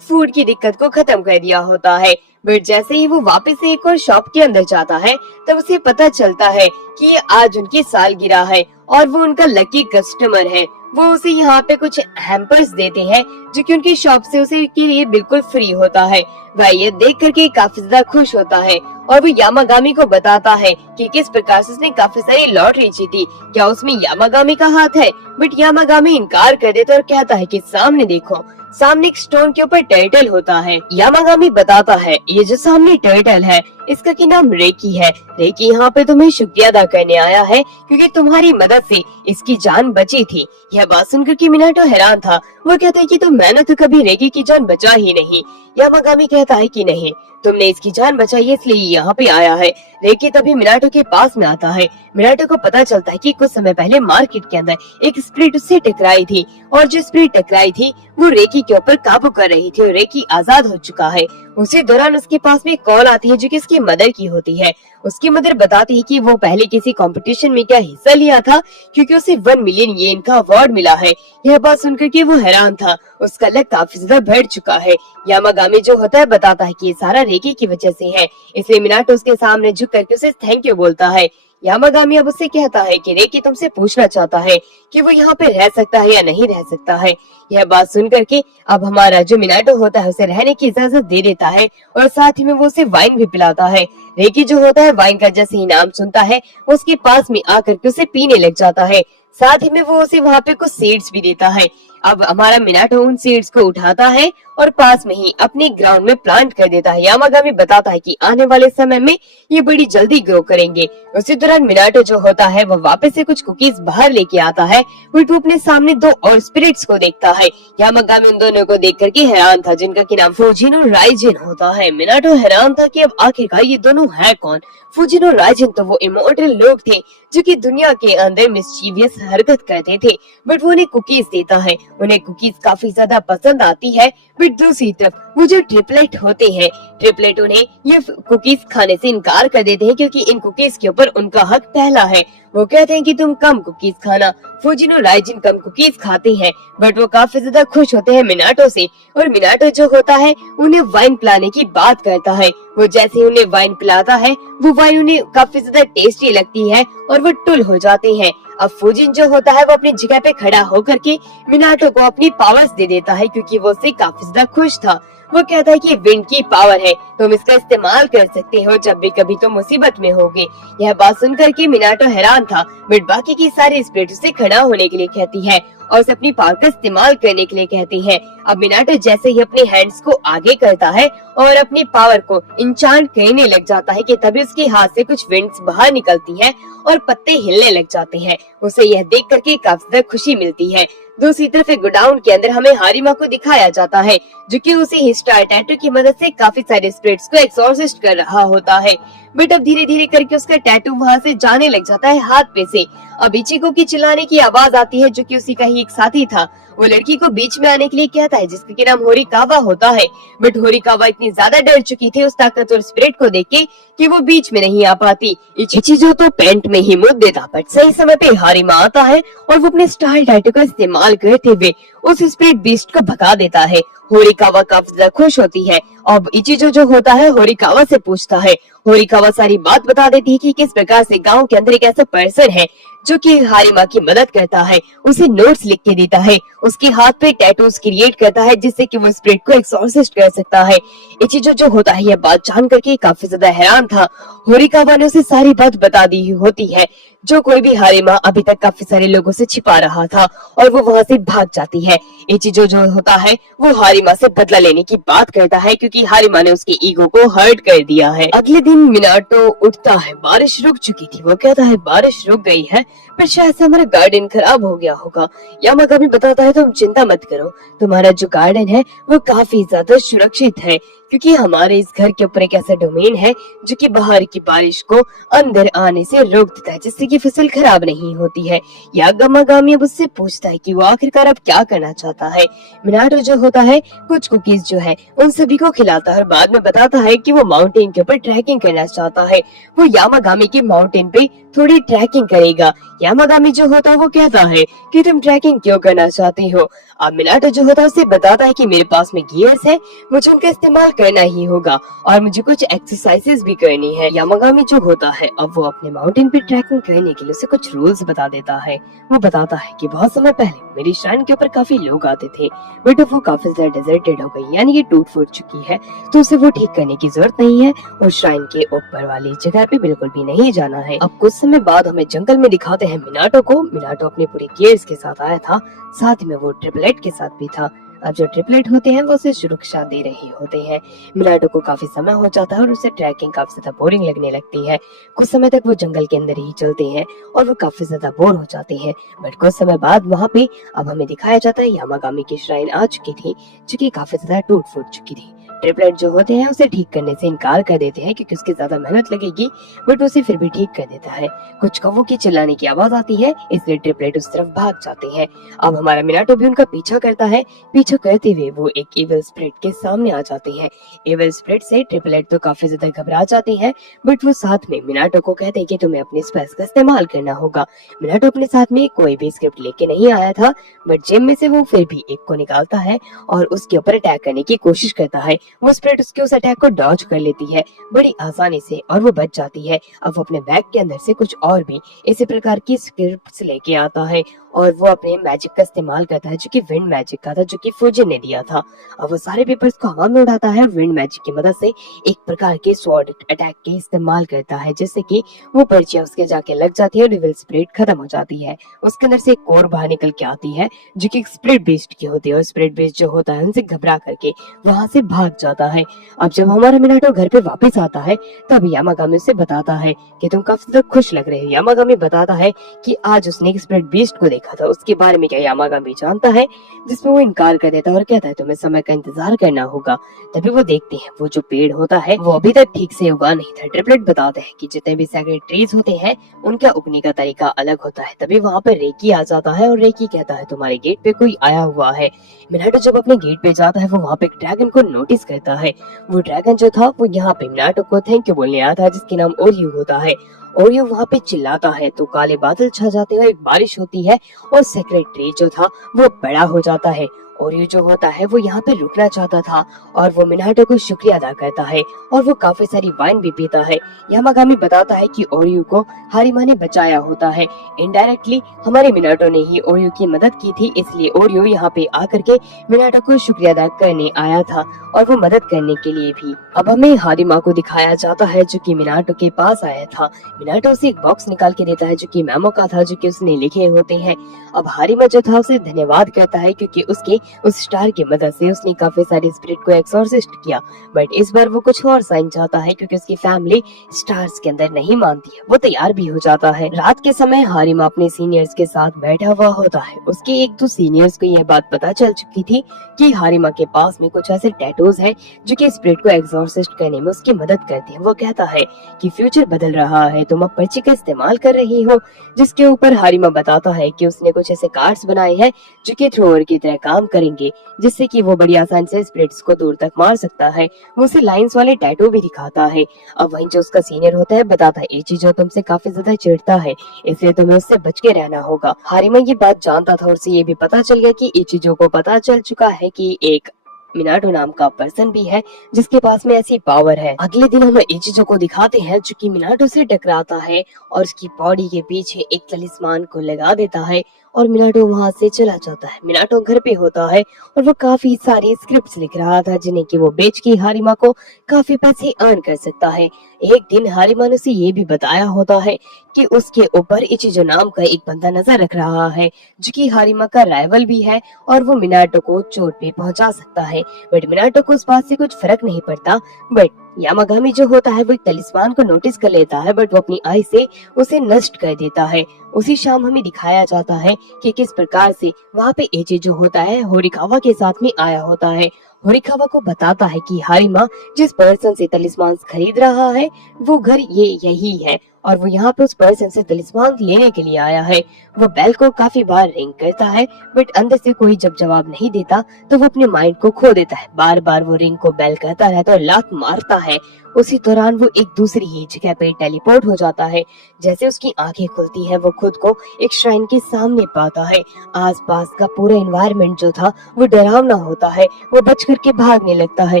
फूड की दिक्कत को खत्म कर दिया होता है। बट जैसे ही वो वापस से एक और शॉप के अंदर जाता है तब उसे पता चलता है कि ये आज उनकी सालगिरह है और वो उनका लकी कस्टमर है। वो उसे यहाँ पे कुछ हैम्पर्स देते हैं जो कि उनकी शॉप से उसे के लिए बिल्कुल फ्री होता है। वह ये देख करके काफी ज्यादा खुश होता है और वो यामागामी को बताता है कि किस प्रकार से उसने काफी सारी लॉटरी जीती, क्या उसमें यामागामी का हाथ है। बट यामागामी इनकार कर देता और कहता है कि सामने देखो, सामने एक स्टोन के ऊपर टर्टल होता है। यामागामी बताता है ये जो सामने टर्टल है इसका की नाम रेकी है। रेकी यहाँ पे तुम्हें शुक्रिया अदा करने आया है क्योंकि तुम्हारी मदद से इसकी जान बची थी। यह बात सुनकर के मिनाटो हैरान था। वो कहता है कि मैंने तो कभी रेकी की जान बचा ही नहीं। यामागामी कहता है कि नहीं, तुमने इसकी जान बचाई इसलिए यहाँ पे आया है। रेकी तभी मिनाटो के पास में आता है। मिनाटो को पता चलता है कि कुछ समय पहले मार्केट के अंदर एक स्प्रिट उससे टकराई थी और जो स्प्रिट टकराई थी वो रेकी के ऊपर काबू कर रही थी और रेकी आजाद हो चुका है। उसी दौरान उसके पास में कॉल आती है जो कि उसकी मदर की होती है। उसकी मदर बताती है कि वो पहले किसी कंपटीशन में क्या हिस्सा लिया था क्योंकि उसे 1 मिलियन येन का अवार्ड मिला है। यह बात सुनकर के वो हैरान था। उसका लक काफी ज्यादा बढ़ चुका है। यामागामी जो होता है बताता है कि ये सारा रेकी की वजह से है, इसलिए मिनाटो उसके सामने झुक करके उसे थैंक यू बोलता है। यामागामी अब उससे कहता है कि रेकी तुमसे पूछना चाहता है कि वो यहाँ पे रह सकता है या नहीं रह सकता है। यह बात सुन करके अब हमारा जो मिनाटो होता है उसे रहने की इजाजत दे देता है और साथ ही में वो उसे वाइन भी पिलाता है। रेकी जो होता है वाइन का जैसे ही नाम सुनता है उसके पास में आकर के उसे पीने लग जाता है। साथ ही में वो उसे वहाँ पे कुछ सीड्स भी देता है। अब हमारा मिनाटो उन सीड्स को उठाता है और पास में ही अपने ग्राउंड में प्लांट कर देता है। यामागामी बताता है कि आने वाले समय में ये बड़ी जल्दी ग्रो करेंगे। उसी दौरान मिनाटो जो होता है वो वापस से कुछ कुकीज बाहर लेके आता है बट वो अपने सामने 2 और स्पिरिट्स को देखता है। यामागामी उन दोनों को देख करके हैरान था जिनका की नाम फुजिन और राइजिन होता है। मिनाटो हैरान था कि अब आखिरकार ये दोनों है कौन। फुजिन और राइजिन तो वो इमोर्टल लोग थे जो कि दुनिया के अंदर मिस्चीवियस हरकत करते थे बट वो उन्हें कुकीज देता है। उन्हें कुकीज काफी ज्यादा पसंद आती है बट दूसरी तरफ वो जो ट्रिपलेट होते हैं, ट्रिपलेट उन्हें ये कुकीज खाने से इनकार कर देते हैं क्योंकि इन कुकीज के ऊपर उनका हक पहला है। वो कहते हैं कि तुम कम कुकीज खाना। फुजिन और राइजिन कम कुकीज खाते हैं बट वो काफी ज्यादा खुश होते हैं मिनाटो से और मिनाटो जो होता है उन्हें वाइन पिलाने की बात करता है। वो जैसे उन्हें वाइन पिलाता है वो वाइन उन्हें काफी ज्यादा टेस्टी लगती है और वो टुल हो जाते हैं। अब फुजिन जो होता है वो अपनी जगह पे खड़ा होकर के मिनाटो को अपनी पावर्स दे देता है क्योंकि वो उससे काफी ज्यादा खुश था। वो कहता है कि विंड की पावर है, तुम इसका इस्तेमाल कर सकते हो जब भी कभी तुम मुसीबत में होगे। यह बात सुनकर के मिनाटो हैरान था बट बाकी की सारी स्पिरिट उसे खड़ा होने के लिए कहती है और उसे अपनी पावर का इस्तेमाल करने के लिए कहती है। अब मिनाटो जैसे ही अपने हैंड्स को आगे करता है और अपनी पावर को इंचांट करने लग जाता है कि तभी उसके हाथ से कुछ विंड्स बाहर निकलती हैं और पत्ते हिलने लग जाते हैं। उसे यह देख करके काफी ज्यादा खुशी मिलती है। दूसरी तरफ एक गोडाउन के अंदर हमें हारिमा को दिखाया जाता है जो कि उसे हिज स्टार टैटू की मदद से काफी सारे स्पिरिट्स को एक्सॉर्सिस्ट कर रहा होता है बट अब धीरे धीरे करके उसका टैटू वहाँ से जाने लग जाता है हाथ पे से। अब इचिको की चिल्लाने की आवाज आती है जो कि उसी का ही एक साथी था। वो लड़की को बीच में आने के लिए कहता है, जिसका कि नाम होरिकावा होता है। बट होरिकावा इतनी ज्यादा डर चुकी थी उस ताकतवर स्पिरिट को देख के कि वो बीच में नहीं आ पाती। इचिजो तो पैंट में ही मुड़ देता, बट सही समय पे हारिमा आता है और वो अपने स्टाइल टैटू का इस्तेमाल करते हुए उस स्पिरिट बीस्ट को भगा देता है। होरिकावा काफी ज्यादा खुश होती है। अब इचिजो जो होता है होरिकावा से पूछता है। होरिकावा सारी बात बता देती है कि किस प्रकार से गांव के अंदर एक ऐसा पर्सन है जो कि हारिमा की मदद करता है, उसे नोट्स लिख के देता है, उसके हाथ पे टैटूज क्रिएट करता है जिससे कि वो स्पिरिट को एक्सॉर्सिस्ट कर सकता है। इचिजो जो होता है यह बात जान करके काफी ज्यादा हैरान था। होरिकावा ने उसे सारी बात बता दी होती है जो कोई भी हारिमा अभी तक काफी सारे लोगों से छिपा रहा था, और वो वहाँ से भाग जाती है। इचिजो जो होता है वो हारिमा से बदला लेने की बात करता है क्योंकि हारिमा ने उसके ईगो को हर्ट कर दिया है। अगले दिन मिनाटो उठता है, बारिश रुक चुकी थी। वो कहता है बारिश रुक गई है, पर शायद से हमारा गार्डन खराब हो गया होगा। यामागामी बताता है तुम चिंता मत करो, तुम्हारा जो गार्डन है वो काफी ज्यादा सुरक्षित है क्योंकि हमारे इस घर के ऊपर एक ऐसा डोमेन है जो कि बाहर की बारिश को अंदर आने से रोक देता है, जिससे कि फसल खराब नहीं होती है। यामागामी अब उससे पूछता है कि वो आखिरकार अब क्या करना चाहता है। मिनाटो जो होता है कुछ कुकीज जो है उन सभी को खिलाता है और बाद में बताता है कि वो माउंटेन के ऊपर ट्रैकिंग करना चाहता है। वो यामागामी के माउंटेन पे थोड़ी ट्रैकिंग करेगा। यामागामी जो होता है वो कहता है कि तुम ट्रैकिंग क्यों करना चाहती हो। अब मिनाटो जो होता है उसे बताता है कि मेरे पास में गियर्स है, मुझे उनका इस्तेमाल करना ही होगा और मुझे कुछ एक्सरसाइजेस भी करनी है। यामागामी जो होता है अब वो अपने माउंटेन पे ट्रैकिंग करने के लिए उसे कुछ रूल्स बता देता है। वो बताता है कि बहुत समय पहले मेरी श्राइन के ऊपर काफी लोग आते थे, बट वो काफी ज्यादा डेजर्टेड हो गई, यानी कि टूट फूट चुकी है, तो उसे वो ठीक करने की जरूरत नहीं है और श्राइन के ऊपर वाली जगह पे बिल्कुल भी नहीं जाना है। अब कुछ समय बाद हमें जंगल में दिखाते हैं मिनाटो को। मिनाटो अपने पूरे गियर्स के साथ आया था, साथ में वो ट्रिपलेट के साथ भी था। अब जो ट्रिपलेट होते हैं वो उसे सुरक्षा दे रहे होते हैं। मिनाटो को काफी समय हो जाता है और उसे ट्रैकिंग काफी ज्यादा बोरिंग लगने लगती है। कुछ समय तक वो जंगल के अंदर ही चलते हैं और वो काफी ज्यादा बोर हो जाते हैं। बट कुछ समय बाद वहाँ पे अब हमें दिखाया जाता है यामागामी की श्राइन आ चुकी थी जो कि काफी ज्यादा टूट फूट चुकी थी। ट्रिपलेट जो होते हैं उसे ठीक करने से इनकार कर देते हैं क्योंकि उसकी ज्यादा मेहनत लगेगी, बट उसे फिर भी ठीक कर देता है। कुछ कौवों की चिल्लाने की आवाज आती है, इसलिए ट्रिपलेट उस तरफ भाग जाते हैं। अब हमारा मिनाटो भी उनका पीछा करता है। पीछा करते हुए वो एक इविल स्पिरिट के सामने आ जाते हैं। इविल स्पिरिट से ट्रिपलेट तो काफी ज्यादा घबरा जाती है, बट वो साथ में मिनाटो को कहते हैं कि तुम्हें अपने स्पेल्स का इस्तेमाल करना होगा। मिनाटो अपने साथ में कोई भी स्क्रिप्ट लेके नहीं आया था, बट जेब में से वो फिर भी एक को निकालता है और उसके ऊपर अटैक करने की कोशिश करता है। वो स्पिरिट उसके उस अटैक को डॉज कर लेती है बड़ी आसानी से और वो बच जाती है। अब वो अपने बैग के अंदर से कुछ और भी इसी प्रकार की स्क्रिप्ट्स लेके आता है और वो अपने मैजिक का इस्तेमाल करता है जो कि विंड मैजिक का था, जो कि फुजिन ने दिया था। अब वो सारे पेपर्स को हवा में उड़ाता है और विंड मैजिक की मदद से एक प्रकार के स्वॉर्ड अटैक के इस्तेमाल करता है, जिससे कि वो पर्चियां उसके जाके लग जाती है और इविल स्पिरिट खत्म हो जाती है। उसके अंदर से एक कोर बाहर निकल के आती है जो कि स्पिरिट बेस्ड की होती है और स्पिरिट बेस्ड जो होता है उनसे घबरा करके वहां से भाग जाता है। अब जब हमारा मिनाटो घर पे वापस आता है तब यामागामी उसे बताता है कि तुम काफी ज्यादा खुश लग रहे हो। यामागामी बताता है कि आज उसने एक स्पिरिट बीस्ट को देखा था, उसके बारे में क्या यामागामी जानता है, जिसमें वो इनकार कर देता है और कहता है तुम्हें समय का इंतजार करना होगा। तभी वो देखते हैं वो जो पेड़ होता है वो अभी तक ठीक से उगा नहीं था। ट्रिपलेट बताते हैं कि जितने भी सैक्रेड ट्रीज होते हैं उनका उगने का तरीका अलग होता है। तभी वहाँ पर रेकी आ जाता है और रेकी कहता है तुम्हारे गेट पे कोई आया हुआ है। मिनाटो जब अपने गेट पे जाता है वो वहाँ पे एक ड्रैगन को नोटिस करता है। वो ड्रैगन जो था वो यहाँ पे मिनाटो को थैंक यू बोलने आया था, जिसके नाम ओरियो होता है। ओरियो वहाँ पे चिल्लाता है तो काले बादल छा जाते हैं, एक बारिश होती है और सेक्रेट ट्री जो था वो बड़ा हो जाता है। ओरियो जो होता है वो यहाँ पे रुकना चाहता था और वो मिनाटो को शुक्रिया अदा करता है और वो काफी सारी वाइन भी पीता है। यामागामी बताता है कि ओरियो को हारिमा ने बचाया होता है। इनडायरेक्टली हमारे मिनाटो ने ही ओरियो की मदद की थी, इसलिए ओरियो यहाँ पे आकर के मिनाटो को शुक्रिया अदा करने आया था और वो मदद करने के लिए भी। अब हमें हारिमा को दिखाया जाता है जो कि मिनाटो के पास आया था। मिनाटो से एक बॉक्स निकाल के देता है जो कि मेमो का था, जो कि उसने लिखे होते हैं। अब हारिमा जो था उसे धन्यवाद करता है क्योंकि उसके उस स्टार की मदद से उसने काफी सारे स्पिरिट को एक्सॉर्सिस्ट किया। बट इस बार वो कुछ और साइन चाहता है क्योंकि उसकी फैमिली स्टार्स के अंदर नहीं मानती है। वो तैयार भी हो जाता है। रात के समय हारिमा अपने सीनियर्स के साथ बैठा हुआ होता है। उसके एक दो सीनियर्स को यह बात पता चल चुकी थी कि हारिमा के पास में कुछ ऐसे टैटूज हैं जो कि स्पिरिट को एक्सॉर्सिस्ट करने में उसकी मदद करते हैं। वो कहता है कि फ्यूचर बदल रहा है, तुम अब पर्ची का इस्तेमाल कर रही हो। जिसके ऊपर हारिमा बताता है कि उसने कुछ ऐसे कार्ड्स बनाए हैं जो कि थ्रोअर की तरह काम करेंगे, जिससे कि वो बड़ी आसानी से स्पिरिट्स को दूर तक मार सकता है। वो उसे लाइंस वाले टैटू भी दिखाता है। अब वहीं जो उसका सीनियर होता है बताता है ये चीजों तुमसे काफी ज्यादा चिढ़ता है, इसलिए तुम्हें उससे बच के रहना होगा। हारिमा ये बात जानता था और उसे ये भी पता चल गया कि इचिजो को पता चल चुका है कि एक मिनाटो नाम का पर्सन भी है जिसके पास में ऐसी पावर है। अगले दिन हमें इचिजो को दिखाते हैं जो कि मिनाटो से टकराता है और उसकी बॉडी के पीछे एक तलिस्मान को लगा देता है और मिनाटो वहाँ से चला जाता है। मिनाटो घर पे होता है और वो काफी सारी स्क्रिप्ट्स लिख रहा था जिन्हें कि वो बेच के हारिमा को काफी पैसे अर्न कर सकता है। एक दिन हारिमा ने उसे ये भी बताया होता है कि उसके ऊपर इचिजो नाम का एक बंदा नजर रख रहा है जो कि हारिमा का राइवल भी है और वो मिनाटो को चोट भी पहुंचा सकता है। बट मिनाटो को उस बात से कुछ फर्क नहीं पड़ता। बट यामागामी जो होता है वो एक तलिस्मान को नोटिस कर लेता है बट वो अपनी आई से उसे नष्ट कर देता है। उसी शाम हमें दिखाया जाता है कि किस प्रकार से वहाँ पे एजे जो होता है होरिकावा के साथ में आया होता है। होरिकावा को बताता है कि हारिमा जिस पर्सन से तलिस्मान खरीद रहा है वो घर ये यही है और वो यहाँ पे उस पर्सन से तलिस्मान लेने के लिए आया है। वो बेल को काफी बार रिंग करता है बट अंदर से कोई जब जवाब नहीं देता तो वो अपने माइंड को खो देता है। बार बार वो रिंग को बेल करता रहता है और लात मारता है। उसी दौरान वो एक दूसरी ही जगह पे टेलीपोर्ट हो जाता है। जैसे उसकी आंखें खुलती है वो खुद को एक श्राइन के सामने पाता है। आसपास का पूरा एनवायरनमेंट जो था वो डरावना होता है। वो बच करके भागने लगता है।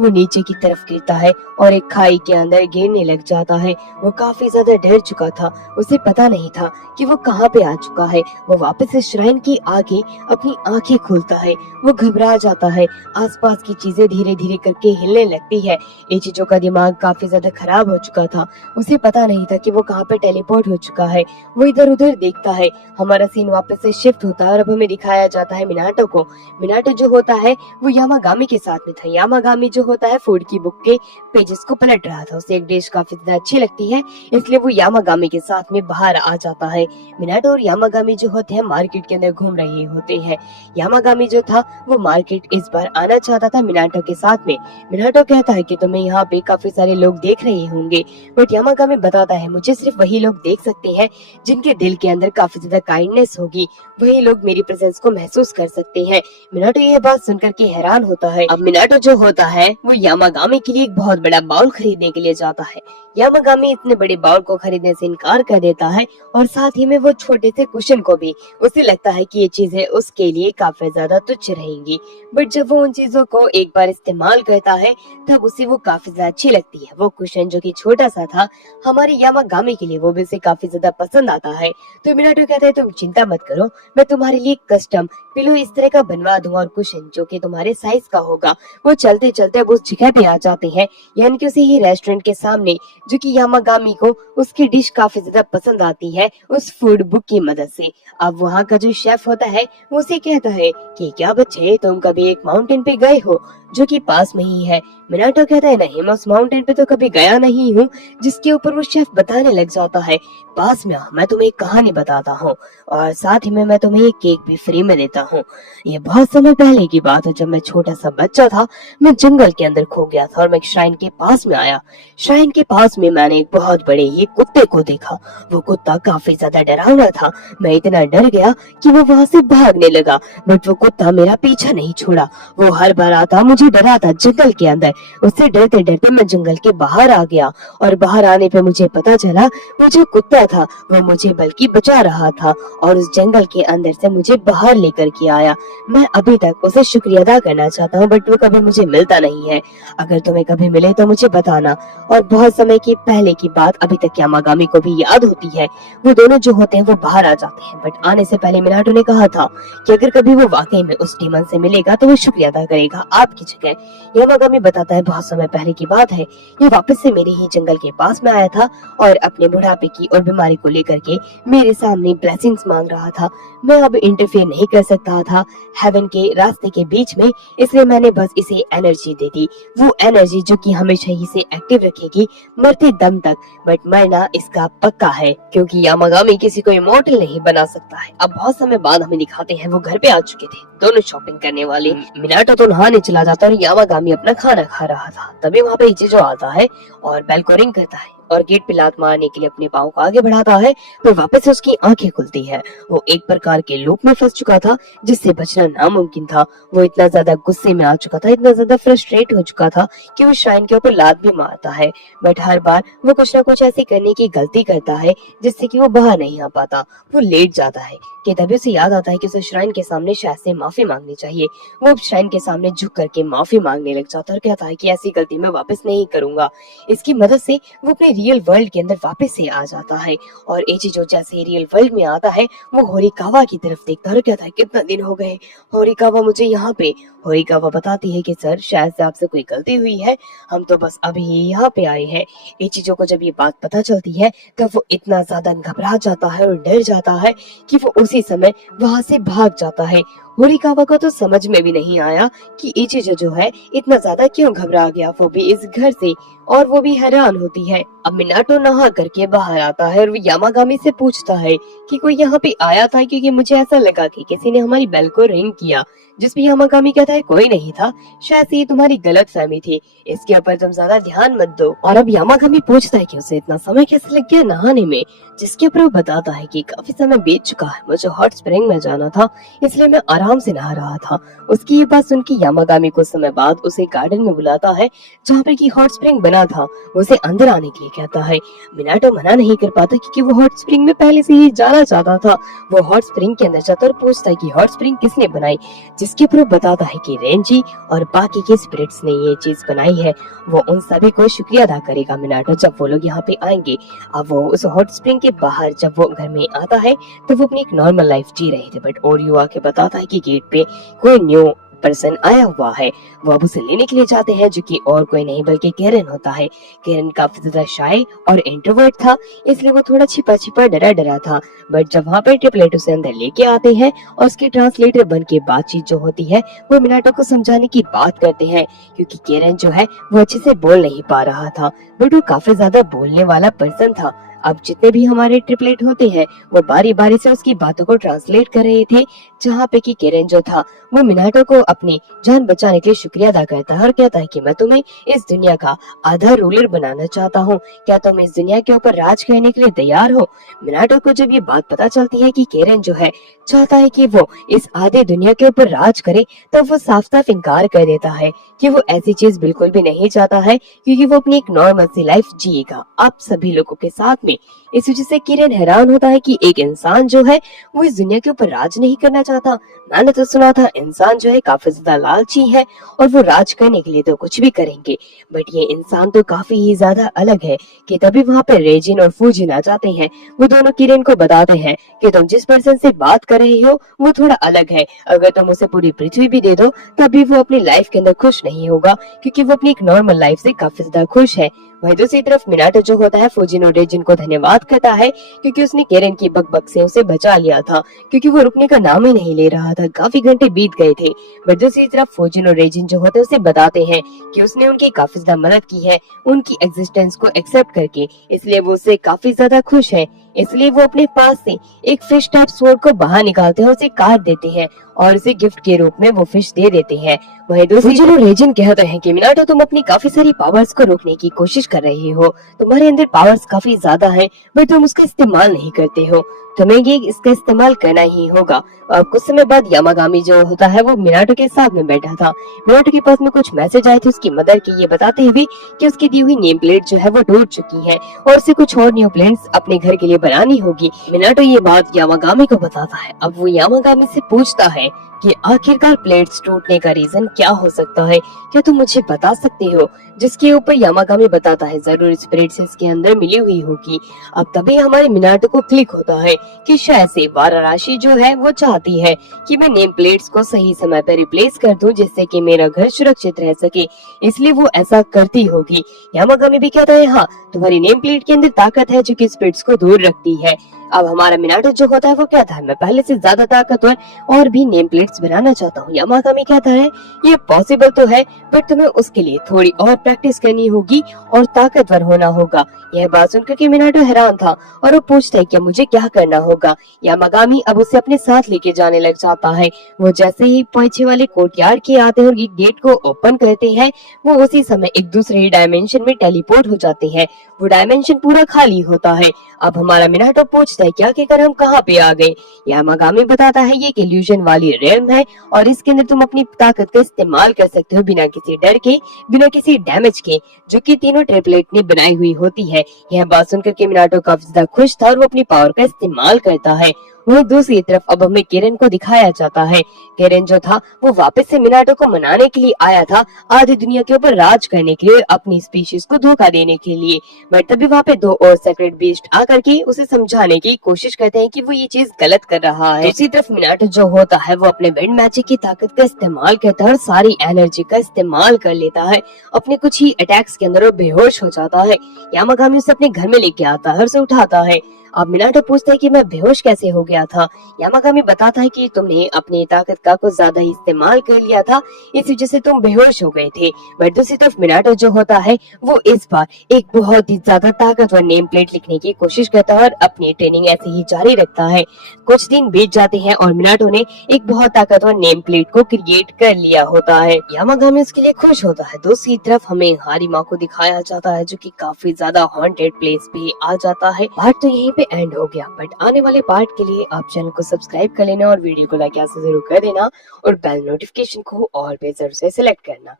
वो नीचे की तरफ गिरता है और एक खाई के अंदर गिरने लग जाता है। वो काफी ज्यादा डर चुका था। उसे पता नहीं था कि वो कहाँ पे आ चुका है। वो वापस इस श्राइन की आगे अपनी आंखें खोलता है। वो घबरा जाता है। आसपास की चीजें धीरे धीरे करके हिलने लगती है। इचिजो का दिमाग काफी ज्यादा खराब हो चुका था। उसे पता नहीं था कि वो कहाँ पे टेलीपोर्ट हो चुका है। वो इधर उधर देखता है। हमारा सीन वापस से शिफ्ट होता है और अब हमें दिखाया जाता है मिनाटो को। मिनाटो जो होता है वो यामागामी के साथ में था। यामागामी जो होता है फूड की बुक के पेजेस को पलट रहा था। उसे एक डिश काफी ज्यादा अच्छी लगती है इसलिए वो यामागामी के साथ में बाहर आ जाता है। मिनाटो और यामागामी जो होते हैं मार्केट के अंदर घूम रहे होते हैं। यामागामी जो था वो मार्केट इस बार आना चाहता था मिनाटो के साथ में। मिनाटो कहता है कि तुम्हें यहाँ पे काफी सारे लोग देख रहे होंगे बट यामागामी बताता है मुझे सिर्फ वही लोग देख सकते हैं जिनके दिल के अंदर काफी ज्यादा काइंडनेस होगी। वही लोग मेरी प्रेजेंस को महसूस कर सकते हैं। मिनाटो ये बात सुनकर के हैरान होता है। अब मिनाटो जो होता है वो यामागामी के लिए एक बहुत बड़ा बाउल खरीदने के लिए जाता है। यामागामी इतने बड़े बाउल को खरीदने से इनकार कर देता है और साथ ही में वो छोटे से कुशन को भी। उसे लगता है कि ये चीजें उसके लिए काफी ज्यादा तुच्छ रहेंगी बट जब वो उन चीजों को एक बार इस्तेमाल करता है तब उसे वो काफी ज्यादा अच्छी लगती है। वो कुशन जो कि छोटा सा था हमारे यामागामी के लिए वो भी उसे काफी ज्यादा पसंद आता है। तो मिनाटो कहता है तुम चिंता मत करो, मैं तुम्हारे लिए कस्टम पिलो इस तरह का बनवा दूंगा और कुशन जो कि तुम्हारे साइज का होगा। वो चलते चलते अब उस जगह पे आ जाते हैं यानी कि उसे ये रेस्टोरेंट के सामने जो कि यामागामी को उसकी डिश काफी ज्यादा पसंद आती है उस फूड बुक की मदद से। अब वहाँ का जो शेफ होता है वो उसे कहता है कि क्या बच्चे तुम कभी एक माउंटेन पे गए हो जो कि पास में ही है। मिनाटो कहता है नहीं मैं उस माउंटेन पे तो कभी गया नहीं हूँ। जिसके ऊपर वो शेफ बताने लग जाता है पास में मैं तुम्हें एक कहानी बताता हूँ और साथ ही में मैं तुम्हें एक केक भी फ्री में देता हूँ। ये बहुत समय पहले की बात है जब मैं छोटा सा बच्चा था। मैं जंगल के अंदर खो गया था और मैं एक श्राइन के पास में आया। श्राइन के पास में मैंने एक बहुत बड़े ये कुत्ते को देखा। वो कुत्ता काफी ज्यादा डरावना था। मैं इतना डर गया कि वो वहाँ से भागने लगा बट वो कुत्ता मेरा पीछा नहीं छोड़ा। वो हर बार आता मुझे डराता जंगल के अंदर। उससे डरते डरते मैं जंगल के बाहर आ गया और बाहर आने पे मुझे पता चला वो जो कुत्ता था वो मुझे बल्कि बचा रहा था और उस जंगल के अंदर से मुझे बाहर लेकर के आया। मैं अभी तक उसे शुक्रिया अदा करना चाहता हूँ बट वो कभी मुझे मिलता नहीं है। अगर तुम्हें कभी मिले तो मुझे बताना। और बहुत समय की पहले की बात अभी तक यामागामी को भी याद होती है। वो दोनों जो होते हैं वो बाहर आ जाते हैं बट आने से पहले मिनाटो ने कहा था कि अगर कभी वो वाकई में उस डीमन से मिलेगा तो वो शुक्रिया अदा करेगा आपकी जगह। यामागामी बताता है बहुत समय पहले की बात है, ये वापस से मेरे ही जंगल के पास में आया था और अपने बुढ़ापे की और बीमारी को लेकर के मेरे सामने ब्लेसिंग्स मांग रहा था। मैं अब इंटरफेयर नहीं कर सकता था हेवन के रास्ते के बीच में, इसलिए मैंने बस इसे एनर्जी दे दी, वो एनर्जी जो कि हमेशा ही से एक्टिव रखेगी मरते दम तक। बट मरना इसका पक्का है क्योंकि यामागामी किसी को इमॉर्टल नहीं बना सकता है। अब बहुत समय बाद हमें दिखाते हैं वो घर पे आ चुके थे, दोनों शॉपिंग करने वाले। मिनाटो तो नहाने चला जाता है और यामागामी अपना खाना खा रहा था। तभी वहाँ पे इचिजो आता है और बेल को रिंग करता है और गेट पे लात मारने के लिए अपने पाँव को आगे बढ़ाता है, तो वापस से उसकी आंखें खुलती है। वो एक प्रकार के लूप में फंस चुका था जिससे बचना नामुमकिन था। वो इतना ज्यादा गुस्से में आ चुका था, इतना ज्यादा फ्रस्ट्रेट हो चुका था कि वो श्राइन के ऊपर लात भी मारता है। बट हर बार वो कुछ ना कुछ ऐसी करने की गलती करता है जिससे कि वो बाहर नहीं आ पाता। वो लेट जाता है कि तभी उसे याद आता है कि उसे श्राइन के सामने शायद से माफी मांगनी चाहिए। वो श्राइन के सामने झुक करके माफी मांगने लग जाता है और कहता है कि ऐसी गलती मैं वापस नहीं करूंगा। इसकी मदद से वो अपने रियल वर्ल्ड के अंदर वापस से आ जाता है और इचिजो जैसे रियल वर्ल्ड में आता है वो होरिकावा की तरफ देखता है और कहता है कितना दिन हो गए होरिकावा मुझे यहाँ पे। होरिकावा बताती है कि सर शायद से आपसे कोई गलती हुई है, हम तो बस अभी ही यहाँ पे आए हैं। इचिजो को जब ये बात पता चलती है तब वो इतना ज्यादा घबरा जाता है और डर जाता है कि वो उसी समय वहाँ से भाग जाता है। होरिकावा को तो समझ में भी नहीं आया कि इचिजो जो है इतना ज्यादा क्यों घबरा गया, वो भी इस घर से, और वो भी हैरान होती है। अब मिनाटो नहा करके बाहर आता है और वो यामागामी से पूछता है कि कोई यहाँ पे आया था, क्योंकि मुझे ऐसा लगा कि किसी ने हमारी बेल को रिंग किया। जिस पे यामागामी कहता है कोई नहीं था, शायद से ये तुम्हारी गलत फहमी थी, इसके ऊपर तुम ज्यादा ध्यान मत दो। और अब यामागामी पूछता है कि उसे इतना समय कैसे लग गया नहाने में, जिसके ऊपर वो बताता है कि काफी समय बीत चुका है, मुझे हॉट स्प्रिंग में जाना था इसलिए मैं आराम से नहा रहा था। उसकी ये बात सुन के यामागामी कुछ समय बाद उसे गार्डन में बुलाता है जहाँ पे की हॉट स्प्रिंग बना था। वो उसे अंदर आने के लिए कहता है। मिनाटो मना नहीं कर पाता क्योंकि वो हॉट स्प्रिंग में पहले से ही जाना चाहता था। वो हॉट स्प्रिंग के अंदर जाता और पूछता है कि हॉट स्प्रिंग किसने बनाई, जिसके ऊपर बताता है कि रेंजी और बाकी के स्पिरिट्स ने ये चीज बनाई है। वो उन सभी को शुक्रिया अदा करेगा मिनाटो जब वो लोग यहाँ पे आएंगे। अब वो उस हॉट स्प्रिंग के बाहर जब वो घर में आता है तो वो अपनी एक नॉर्मल लाइफ जी रहे थे, बट ओरियो आके बताता है कि गेट पे कोई न्यू पर्सन आया हुआ है। वो अब उसे लेने के लिए जाते हैं जो कि और कोई नहीं बल्कि केरन होता है। केरन काफी ज्यादा शाय और इंट्रोवर्ट था, इसलिए वो थोड़ा छिपा छिपा डरा डरा था। बट जब वहाँ पे ट्रिपलेट उसे अंदर लेके आते हैं और उसके ट्रांसलेटर बन के बातचीत जो होती है वो मिनाटो को समझाने की बात करते हैं, क्योंकि केरन जो है वो अच्छे से बोल नहीं पा रहा था, बट वो काफी ज्यादा बोलने वाला पर्सन था। अब जितने भी हमारे ट्रिपलेट होते हैं वो बारी बारी से उसकी बातों को ट्रांसलेट कर रहे थे, जहाँ पे कि केरन जो था वो मिनाटो को अपनी जान बचाने के लिए शुक्रिया अदा करता है और कहता है कि मैं तुम्हें इस दुनिया का आधा रूलर बनाना चाहता हूँ, क्या तुम इस दुनिया के ऊपर राज करने के लिए तैयार हो। मिनाटो को जब ये बात पता चलती है कि केरन जो है चाहता है कि वो इस आधे दुनिया के ऊपर राज करे, तो वो साफ साफ इनकार कर देता है कि वो ऐसी चीज बिल्कुल भी नहीं चाहता है, क्योंकि वो अपनी एक नॉर्मल सी लाइफ जिएगा आप सभी लोगों के साथ में। इस वजह से किरण हैरान होता है कि एक इंसान जो है वो इस दुनिया के ऊपर राज नहीं करना चाहता। मैंने तो सुना था इंसान जो है काफी ज्यादा लालची है और वो राज करने के लिए तो कुछ भी करेंगे, बट ये इंसान तो काफी ही ज्यादा अलग है। कि तभी वहाँ पे रेजिन और फूजिन आ जाते हैं। वो दोनों किरण को बताते हैं कि तुम जिस पर्सन से बात कर रही हो वो थोड़ा अलग है, अगर तुम उसे पूरी पृथ्वी भी दे दो तभी वो अपनी लाइफ के अंदर खुश नहीं होगा, क्योंकि वो अपनी एक नॉर्मल लाइफ से काफी ज्यादा खुश है। वही दूसरी तरफ मिनाटो जो होता है फूजिन और रेजिन को धन्यवाद करता है क्योंकि उसने केरन की बकबक से उसे बचा लिया था, क्योंकि वो रुकने का नाम ही नहीं ले रहा था, काफी घंटे बीत गए थे। बट दूसरी तरफ फूजिन और रेजिन जो होते हैं उसे बताते हैं कि उसने उनकी काफी ज्यादा मदद की है उनकी एग्जिस्टेंस को एक्सेप्ट करके, इसलिए वो उससे काफी ज्यादा खुश है। इसलिए वो अपने पास से एक फिश टाइप स्वॉर्ड को बाहर निकालते हैं, उसे काट देते हैं और उसे गिफ्ट के रूप में वो फिश दे देते हैं। वही दूसरी तरफ रेजिन कहते हैं कि मिनाटो तुम अपनी काफी सारी पावर्स को रोकने की कोशिश कर रही हो, तुम्हारे अंदर पावर्स काफी ज्यादा है बट तुम उसका इस्तेमाल नहीं करते हो, तुम्हें ये इसका इस्तेमाल करना ही होगा। और कुछ समय बाद यामागामी जो होता है वो मिनाटो के साथ में बैठा था। मिनाटो के पास में कुछ मैसेज आए थे उसकी मदर के, ये बताते हुए कि उसकी दी हुई नेम प्लेट जो है वो टूट चुकी है और उसे कुछ और न्यू प्लेट्स अपने घर के लिए बनानी होगी। मिनाटो ये बात यामागामी को बताता है। अब वो यामागामी से पूछता है कि आखिरकार प्लेट्स टूटने का रीजन क्या हो सकता है। क्या तुम मुझे बता सकते हो? जिसके ऊपर यामागामी बताता है जरूर स्पिरिट्स इसके अंदर मिली हुई होगी। अब तभी हमारे मिनाटो को क्लिक होता है कि शायद से वाराणसी जो है वो चाहती है कि मैं नेम प्लेट्स को सही समय पर रिप्लेस कर दूं, जिससे कि मेरा घर सुरक्षित रह सके, इसलिए वो ऐसा करती होगी। यामागामी भी कहता है हाँ, तुम्हारी नेम प्लेट के अंदर ताकत है जो कि स्पिरिट्स को दूर रखती है। अब हमारा मिनाटो जो होता है वो कहता है मैं पहले से ज्यादा ताकतवर और भी नेम प्लेट्स बनाना चाहता हूँ। यामागामी कहता है ये पॉसिबल तो है, बट तुम्हें उसके लिए थोड़ी और प्रैक्टिस करनी होगी और ताकतवर होना होगा। यह बात सुनकर के मिनाटो हैरान था और वो पूछता है कि मुझे क्या करना होगा। यामागामी अब उसे अपने साथ लेके जाने लग जाता है। वो जैसे ही पीछे वाले कोर्टयार्ड के आते हैं और गेट को ओपन करते हैं, वो उसी समय एक दूसरे डायमेंशन में टेलीपोर्ट हो जाते हैं। वो डायमेंशन पूरा खाली होता है। अब हमारा मिनाटो पूछता है क्या कहकर हम कहाँ पे आ गए। यामागामी बताता है ये एक इल्यूजन वाली रेल्म है और इसके अंदर तुम अपनी ताकत का इस्तेमाल कर सकते हो बिना किसी डर के, बिना किसी डैमेज के, जो कि तीनों ट्रिपलेट ने बनाई हुई होती है। यह बात सुनकर के मिनाटो काफी ज्यादा खुश था और वो अपनी पावर का इस्तेमाल करता है। वहीं दूसरी तरफ अब हमें किरण को दिखाया जाता है। किरण जो था वो वापस से मिनाटो को मनाने के लिए आया था, आधी दुनिया के ऊपर राज करने के लिए, अपनी स्पीशीज को धोखा देने के लिए। बट तभी वहाँ पे दो और सेक्रेट बीस्ट आकर के उसे समझाने की कोशिश करते हैं कि वो ये चीज गलत कर रहा है। दूसरी तरफ मिनाटो जो होता है वो अपने विंड मैजिक की ताकत का इस्तेमाल करता है और सारी एनर्जी का इस्तेमाल कर लेता है अपने कुछ ही अटैक्स के अंदर और बेहोश हो जाता है। यामागामी उसे अपने घर में लेके आता है और उसे उठाता है। अब मिनाटो पूछता है कि मैं बेहोश कैसे हो गया था। यामागामी बताता है कि तुमने अपनी ताकत का कुछ ज्यादा ही इस्तेमाल कर लिया था, इस वजह से तुम बेहोश हो गए थे। बट दूसरी तरफ मिनाटो जो होता है वो इस बार एक बहुत ही ज्यादा ताकतवर नेम प्लेट लिखने की कोशिश करता है और अपनी ट्रेनिंग ऐसे ही जारी रखता है। कुछ दिन बीत जाते हैं और मिनाटो ने एक बहुत ताकतवर नेम प्लेट को क्रिएट कर लिया होता है। यामागामी उसके लिए खुश होता है। दूसरी तरफ हमें हारिमा को दिखाया जाता है जो कि काफी ज्यादा हॉन्टेड प्लेस पे आ जाता है। पार्ट तो यहीं पे एंड हो गया, बट आने वाले पार्ट के लिए आप चैनल को सब्सक्राइब कर लेना और वीडियो को लाइक जरूर कर देना और बेल नोटिफिकेशन को ऑल पे जरूर से सिलेक्ट करना।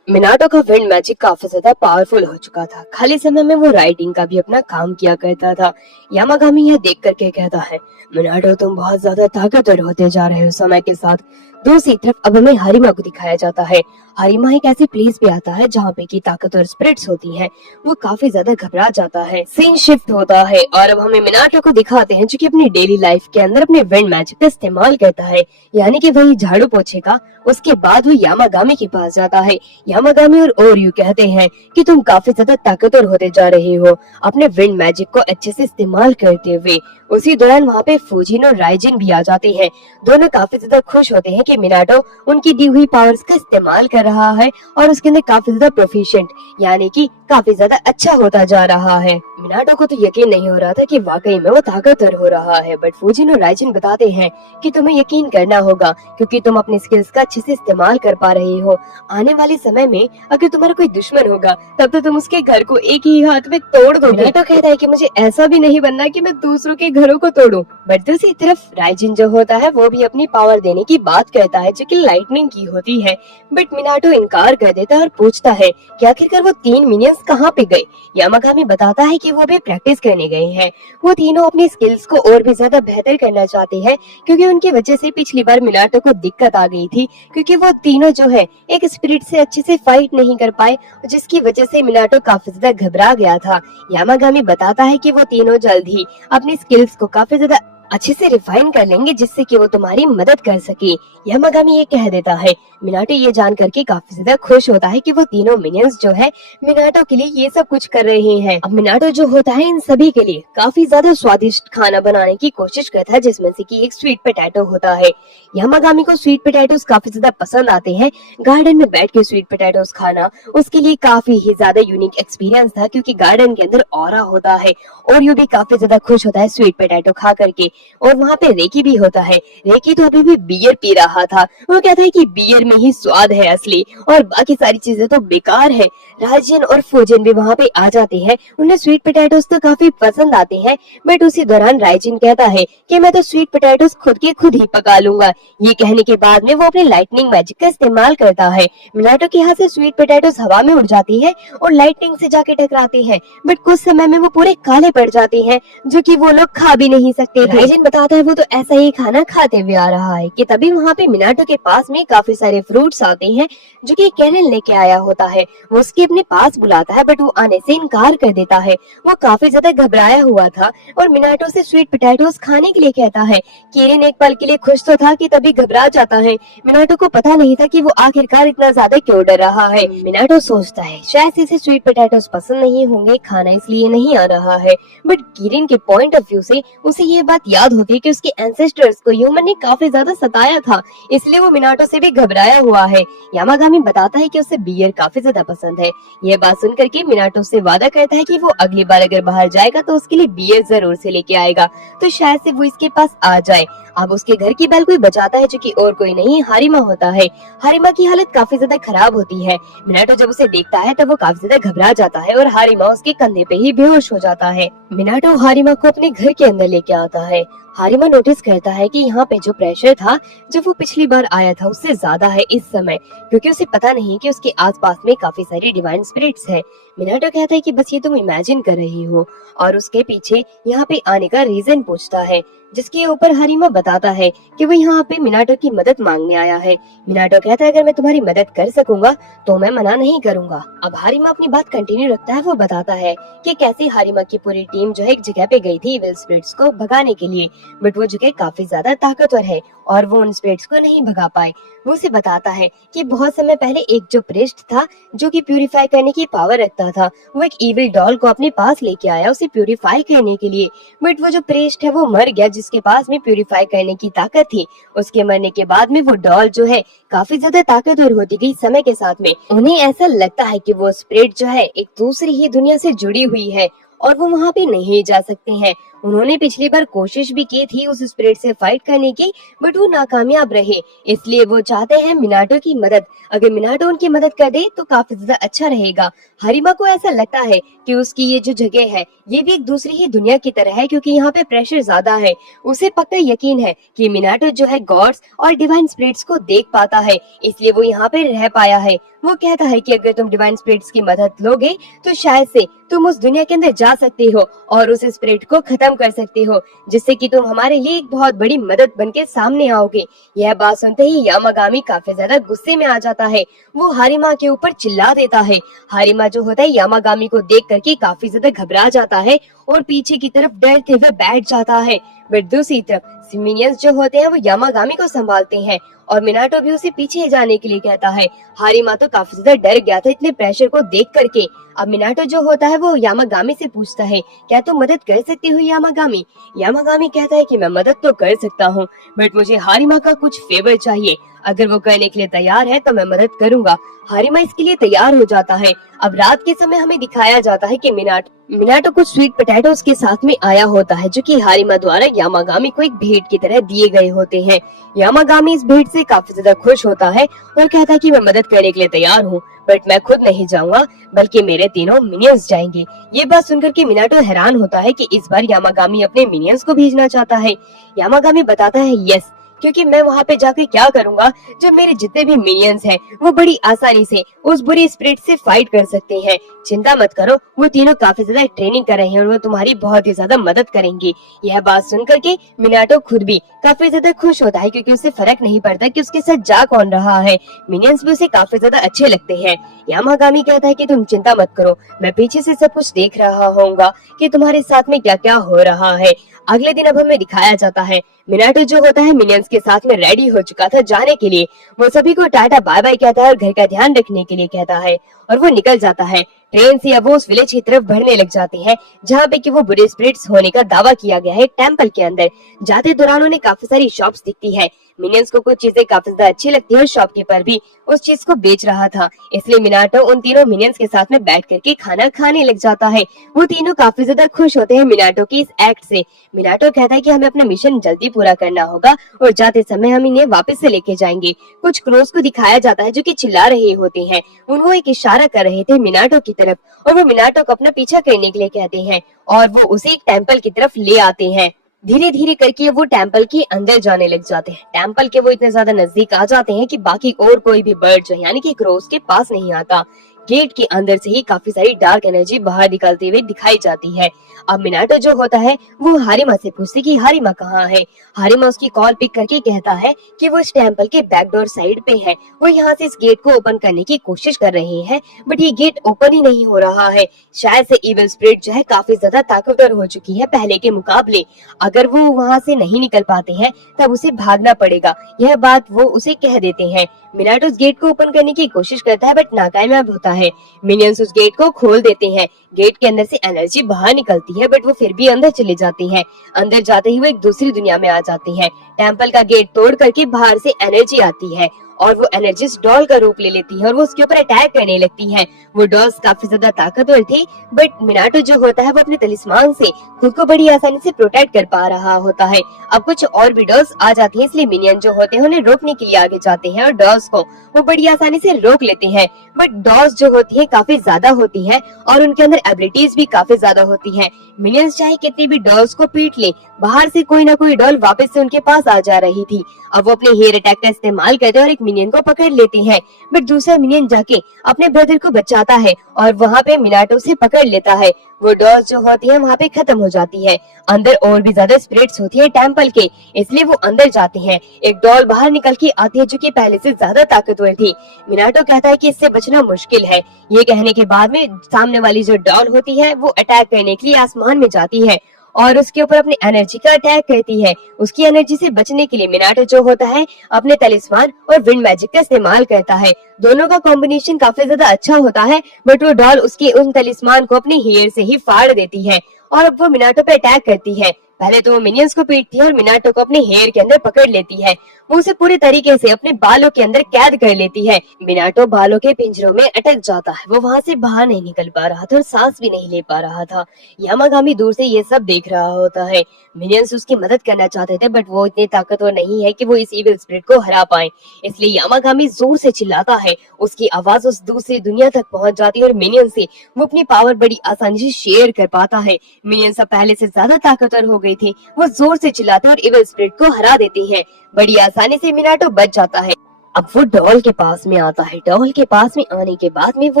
मिनाटो का विंड मैजिक काफी ज्यादा पावरफुल हो चुका था। खाली समय में वो राइटिंग का भी अपना काम किया करता था। यामागामी यह देख करके कहता है मिनाटो तुम बहुत ज्यादा ताकतवर होते जा रहे हो समय के साथ। दूसरी तरफ अब हमें हारिमा को दिखाया जाता है। हारिमा एक ऐसी प्लेस पे आता है जहाँ पे की ताकतवर स्पिरिट्स होती हैं। वो काफी ज्यादा घबरा जाता है। सीन शिफ्ट होता है और अब हमें मिनाटो को दिखाते हैं जो कि अपनी डेली लाइफ के अंदर अपने विंड मैजिक का इस्तेमाल करता है, यानी कि वही झाड़ू पोछे का। उसके बाद वो यामागामी के पास जाता है। यामागामी और ओरियो कहते हैं कि तुम काफी ज्यादा ताकतवर होते जा रहे हो अपने विंड मैजिक को अच्छे से इस्तेमाल करते हुए। उसी दौरान वहाँ पे फूजिन और राइजिन भी आ जाते हैं। दोनों काफी ज्यादा खुश होते हैं कि मिनाटो उनकी दी हुई पावर्स का इस्तेमाल कर रहा है और उसके अंदर काफी ज्यादा प्रोफिशिएंट यानी कि काफी ज्यादा अच्छा होता जा रहा है। मिनाटो को तो यकीन नहीं हो रहा था कि वाकई में वो ताकतवर हो रहा है, बट फूजिन और राइजिन बताते हैं कि तुम्हें यकीन करना होगा क्योंकि तुम अपने स्किल्स का अच्छे से इस्तेमाल कर पा रहे हो। आने वाले समय में अगर तुम्हारा कोई दुश्मन होगा तब तो तुम उसके घर को एक ही हाथ में तोड़ दोगे। मिनाटो कहता है कि मुझे ऐसा भी नहीं बनना कि मैं दूसरों के घरों को तोड़ूं। बट दूसरी तरफ राइजिन जो होता है वो भी अपनी पावर देने की बात करता है जो कि लाइटनिंग की होती है। बट मिनाटो इनकार कर देता है और पूछता है कि आखिरकार वो 3 मिनियंस कहाँ पे गए। यामागामी बताता है कि वो भी प्रैक्टिस करने गए हैं। वो तीनों अपनी स्किल्स को और भी ज्यादा बेहतर करना चाहते हैं क्योंकि उनकी वजह से पिछली बार मिनाटो को दिक्कत आ गई थी क्योंकि वो तीनों जो है एक स्पिरिट से अच्छे से फाइट नहीं कर पाए, जिसकी वजह से मिनाटो काफी ज्यादा घबरा गया था। यामागामी बताता है कि वो तीनों जल्द ही अपनी स्किल्स को काफी ज्यादा अच्छे से रिफाइन कर लेंगे जिससे कि वो तुम्हारी मदद कर सके। यामागामी ये कह देता है। मिनाटो ये जान करके काफी ज्यादा खुश होता है कि वो तीनों मिनियंस जो है मिनाटो के लिए ये सब कुछ कर रहे हैं। अब मिनाटो जो होता है इन सभी के लिए काफी ज्यादा स्वादिष्ट खाना बनाने की कोशिश करता है जिसमें से कि एक स्वीट पोटैटो होता है। यामागामी को स्वीट पोटैटोस काफी ज्यादा पसंद आते हैं। गार्डन में बैठ के स्वीट पोटैटोस खाना उसके लिए काफी ही ज्यादा यूनिक एक्सपीरियंस था क्योंकि गार्डन के अंदर ऑरा होता है और ये भी काफी ज्यादा खुश होता है स्वीट पोटैटो खा करके। और वहाँ पे रेकी भी होता है। रेकी तो अभी भी बियर पी रहा था। वो कहता है कि बियर में ही स्वाद है असली और बाकी सारी चीजें तो बेकार है। राजिन और फूजिन भी वहाँ पे आ जाते हैं। उन्हें स्वीट पोटैटोस तो काफी पसंद आते हैं, बट उसी दौरान राइजिन कहता है कि मैं तो स्वीट पोटैटोस खुद के खुद ही पका लूंगा। ये कहने के बाद में वो अपने लाइटनिंग मैजिक का इस्तेमाल करता है। मिनाटो के हाथ से स्वीट पोटैटोस हवा में उड़ जाती है और लाइटनिंग से जाके टकराती है, बट कुछ समय में वो पूरे काले पड़ जाते हैं जो कि वो लोग खा भी नहीं सकते थे। लेजेंड बताता है वो तो ऐसा ही खाना खाते हुए आ रहा है कि तभी वहाँ पे मिनाटो के पास में काफी सारे फ्रूट्स आते हैं जो कि कैरन लेके आया होता है। वो उसके अपने पास बुलाता है बट वो आने से इनकार कर देता है। वो काफी ज्यादा घबराया हुआ था और मिनाटो से स्वीट पोटैटोस खाने के लिए कहता है। कैरन एक पल के लिए खुश तो था कि तभी घबरा जाता है। मिनाटो को पता नहीं था कि वो आखिरकार इतना ज्यादा क्यों डर रहा है। मिनाटो सोचता है शायद से इसे स्वीट पोटैटोस पसंद नहीं होंगे, खाना इसलिए नहीं आ रहा है। बट किरिन के पॉइंट ऑफ व्यू से उसे ये बात याद होती है कि उसके एंसेस्टर्स को ह्यूमन ने काफी ज्यादा सताया था, इसलिए वो मिनाटो से भी घबराया हुआ है। यामागामी बताता है कि उसे बियर काफी ज्यादा पसंद है। यह बात सुनकर के मिनाटो से वादा करता है कि वो अगली बार अगर बाहर जाएगा तो उसके लिए बियर जरूर से लेके आएगा, तो शायद से वो इसके पास आ जाए। अब उसके घर की बेल कोई बजाता है जो कि और कोई नहीं हारिमा होता है। हारिमा की हालत काफी ज्यादा खराब होती है। मिनाटो जब उसे देखता है तब वो काफी ज्यादा घबरा जाता है और हारिमा उसके कंधे पे ही बेहोश हो जाता है। मिनाटो हारिमा को अपने घर के अंदर लेके आता है। हारिमा नोटिस करता है कि यहाँ पे जो प्रेशर था जब वो पिछली बार आया था उससे ज्यादा है इस समय, क्योंकि उसे पता नहीं कि उसके आसपास में काफी सारी डिवाइन स्पिरिट्स हैं। मिनाटो कहता है कि बस ये तुम इमेजिन कर रही हो और उसके पीछे यहाँ पे आने का रीजन पूछता है, जिसके ऊपर हारिमा बताता है कि वो यहाँ पे मिनाटो की मदद मांगने आया है। मिनाटो कहता है अगर मैं तुम्हारी मदद कर सकूंगा तो मैं मना नहीं करूंगा। अब हारिमा अपनी बात कंटिन्यू रखता है। वो बताता है कि कैसे हारिमा की पूरी टीम जो है एक जगह पे गई थी इविल स्पिरिट्स को भगाने के लिए, बट वो जगह काफी ज्यादा ताकतवर है और वो उन स्पिरिट्स को नहीं भगा पाए। वो उसे बताता है कि बहुत समय पहले एक जो प्रेस्ट था जो कि प्यूरिफाई करने की पावर रखता था, वो एक इविल डॉल को अपने पास लेके आया उसे प्यूरिफाई करने के लिए, बट वो जो प्रेस्ट है वो मर गया जिसके पास में प्यूरिफाई करने की ताकत थी। उसके मरने के बाद में वो डॉल जो है काफी ज्यादा ताकतवर होती गई समय के साथ में। उन्हें ऐसा लगता है कि वो स्पिरिट जो है एक दूसरी ही दुनिया से जुड़ी हुई है और वो वहाँ पे नहीं जा सकते हैं। उन्होंने पिछली बार कोशिश भी की थी उस स्पिरिट से फाइट करने की, बट वो नाकामयाब रहे, इसलिए वो चाहते हैं मिनाटो की मदद। अगर मिनाटो उनकी मदद कर दे तो काफी ज्यादा अच्छा रहेगा। हारिमा को ऐसा लगता है कि उसकी ये जो जगह है ये भी एक दूसरी ही दुनिया की तरह है, क्योंकि यहाँ पे प्रेशर ज्यादा है। उसे पक्का यकीन है कि मिनाटो जो है गॉड्स और डिवाइन स्पिरिट्स को देख पाता है, इसलिए वो यहाँ पे रह पाया है। वो कहता है कि अगर तुम डिवाइन स्पिरिट्स की मदद लोगे तो शायद से तुम उस दुनिया के अंदर जा सकते हो और उस स्पिरिट को खत्म कर सकते हो, जिससे कि तुम हमारे लिए एक बहुत बड़ी मदद बनके सामने आओगे। यह बात सुनते ही यामागामी काफी ज्यादा गुस्से में आ जाता है। वो हारिमा के ऊपर चिल्ला देता है। हारिमा जो होता है यामागामी को देख करके काफी ज्यादा घबरा जाता है और पीछे की तरफ डरते हुए बैठ जाता है। बट दूसरी तरफ मिनियंस जो होते हैं वो यामागामी को संभालते हैं और मिनाटो भी उसे पीछे जाने के लिए कहता है। हारिमा तो काफी ज्यादा डर गया था इतने प्रेशर को देख करके। अब मिनाटो जो होता है वो यामागामी से पूछता है क्या तुम मदद कर सकती हो यामागामी? यामागामी कहता है कि मैं मदद तो कर सकता हूँ, बट मुझे हारिमा का कुछ फेवर चाहिए। अगर वो करने के लिए तैयार है तो मैं मदद करूंगा। हारिमा इसके लिए तैयार हो जाता है। अब रात के समय हमें दिखाया जाता है कि मिनाटो कुछ स्वीट पोटैटोस के साथ में आया होता है जो कि हारिमा द्वारा यामागामी को एक भेंट की तरह दिए गए होते हैं। यामागामी इस भेंट से काफी ज्यादा खुश होता है और कहता है कि मैं मदद करने के लिए तैयार हूँ, बट मैं खुद नहीं जाऊंगा बल्कि मेरे तीनों मिनियंस जाएंगे। ये बात सुनकर के मिनाटो हैरान होता है कि इस बार यामागामी अपने मिनियंस को भेजना चाहता है। यामागामी बताता है यस, क्योंकि मैं वहाँ पे जाकर क्या करूंगा जब मेरे जितने भी मिनियंस हैं वो बड़ी आसानी से उस बुरी स्पिरिट से फाइट कर सकते हैं। चिंता मत करो, वो तीनों काफी ज्यादा ट्रेनिंग कर रहे हैं और वो तुम्हारी बहुत ही ज्यादा मदद करेंगे। यह बात सुनकर के मिनाटो खुद भी काफी ज्यादा खुश होता है, क्योंकि उसे फर्क नहीं पड़ता कि उसके साथ जा कौन रहा है। मिनियंस भी उसे काफी ज्यादा अच्छे लगते हैं। यामागामी कहता है कि तुम चिंता मत करो, मैं पीछे से सब कुछ देख रहा होऊंगा कि तुम्हारे साथ में क्या क्या हो रहा है। अगले दिन अब हमें दिखाया जाता है मिनाटो जो होता है मिनियंस के साथ में रेडी हो चुका था जाने के लिए। वो सभी को टाटा बाय बाय कहता है और घर का ध्यान रखने के लिए कहता है और वो निकल जाता है। ट्रेन से अब वो उस विलेज की तरफ बढ़ने लग जाते हैं जहाँ पे कि वो बुरे स्पिरिट्स होने का दावा किया गया है टेम्पल के अंदर। जाते दौरान उन्हें काफी सारी शॉप्स दिखती है। मिनियंस को कुछ चीजें काफी ज्यादा अच्छी लगती है और शॉपकीपर भी उस चीज को बेच रहा था, इसलिए मिनाटो उन तीनों मिनियंस के साथ में बैठ करके खाना खाने लग जाता है। वो तीनों काफी ज्यादा खुश होते हैं मिनाटो की इस एक्ट से। मिनाटो कहता है कि हमें अपना मिशन जल्दी पूरा करना होगा और जाते समय हम इन्हें वापस से लेके जाएंगे। कुछ क्रोस को दिखाया जाता है जो कि चिल्ला रहे होते हैं। उनको एक इशारा कर रहे थे मिनाटो की तरफ और वो मिनाटो को अपना पीछा करने के लिए कहते हैं और वो उसे एक टेम्पल की तरफ ले आते हैं। धीरे धीरे करके वो टेम्पल के अंदर जाने लग जाते हैं। टेम्पल के वो इतने ज्यादा नजदीक आ जाते हैं कि बाकी और कोई भी बर्ड जो यानी कि क्रोस के पास नहीं आता। गेट के अंदर से ही काफी सारी डार्क एनर्जी बाहर निकलते हुए दिखाई जाती है। अब मिनाटो जो होता है वो हारिमा से पूछती कि हारिमा कहाँ है। हारिमा उसकी कॉल पिक करके कहता है कि वो इस टेम्पल के बैकडोर साइड पे है। वो यहाँ से इस गेट को ओपन करने की कोशिश कर रहे हैं, बट ये गेट ओपन ही नहीं हो रहा है। शायद से इविल स्पिरिट जो है काफी ज्यादा ताकतवर हो चुकी है पहले के मुकाबले। अगर वो वहाँ से नहीं निकल पाते हैं तब उसे भागना पड़ेगा, यह बात वो उसे कह देते हैं। मिनाटो उस गेट को ओपन करने की कोशिश करता है बट नाकामयाब होता है। मिनियंस उस गेट को खोल देते हैं। गेट के अंदर से एनर्जी बाहर निकलती है बट वो फिर भी अंदर चले जाते हैं। अंदर जाते ही वो एक दूसरी दुनिया में आ जाती है। टेम्पल का गेट तोड़ करके बाहर से एनर्जी आती है और वो एनर्जिस्ट डॉल का रूप ले लेती है और वो उसके ऊपर अटैक करने लगती है। वो डॉल्स काफी ज्यादा ताकतवर थे, बट मिनाटो जो होता है वो अपने तलिस्मान से खुद को बड़ी आसानी से प्रोटेक्ट कर पा रहा होता है। अब कुछ और भी डॉल्स आ जाती हैं, इसलिए मिनियन जो होते हैं उन्हें रोकने के लिए आगे जाते हैं और डॉल्स को वो बड़ी आसानी से रोक लेते हैं। बट डॉल्स जो होती है काफी ज्यादा होती है और उनके अंदर एबिलिटीज भी काफी ज्यादा होती है। मिनियंस चाहे कितने भी डॉल्स को पीट ले, बाहर से कोई ना कोई डॉल वापस से उनके पास आ जा रही थी। अब वो अपने हेयर अटैक का इस्तेमाल करते हैं और एक मिनियन को पकड़ लेते हैं, बट दूसरा मिनियन जाके अपने ब्रदर को बचाता है और वहाँ पे मिनाटो से पकड़ लेता है। वो डॉल्स जो होती है वहाँ पे खत्म हो जाती है। अंदर और भी ज्यादा स्पिरिट्स होती है टेम्पल के, इसलिए वो अंदर जाते हैं। एक डॉल बाहर निकल के आती है जो कि पहले से ज्यादा ताकतवर थी। मिनाटो कहता है कि इससे बचना मुश्किल है। ये कहने के बाद में सामने वाली जो डॉल होती है वो अटैक करने के लिए आसमान में जाती है और उसके ऊपर अपनी एनर्जी का अटैक करती है। उसकी एनर्जी से बचने के लिए मिनाटो जो होता है अपने तलिस्मान और विंड मैजिक का इस्तेमाल करता है। दोनों का कॉम्बिनेशन काफी ज्यादा अच्छा होता है, बट वो डॉल उसके उन तलिस्मान को अपने हेयर से ही फाड़ देती है और अब वो मिनाटो पे अटैक करती है। पहले तो वो मिनियंस को पीटती है और मिनाटो को अपने हेयर के अंदर पकड़ लेती है। वो उसे पूरे तरीके से अपने बालों के अंदर कैद कर लेती है। मिनाटो बालों के पिंजरों में अटक जाता है। वो वहाँ से बाहर नहीं निकल पा रहा था और सांस भी नहीं ले पा रहा था। यामागामी दूर से ये सब देख रहा होता है। मिनियंस उसकी मदद करना चाहते थे, बट वो इतने ताकतवर नहीं है कि वो इस इविल स्पिरिट को हरा पाए। इसलिए यामागामी जोर से चिल्लाता है। उसकी आवाज उस दूसरी दुनिया तक पहुंच जाती है और मिनियंस से वो अपनी पावर बड़ी आसानी से शेयर कर पाता है। मिनियंस अब पहले से ज्यादा ताकतवर हो गई थी। वो जोर से चिल्लाते और इविल स्पिरिट को हरा देती है। बड़ी आसानी से मिनाटो बच जाता है। अब वो डॉल के पास में आता है। डॉल के पास में आने के बाद में वो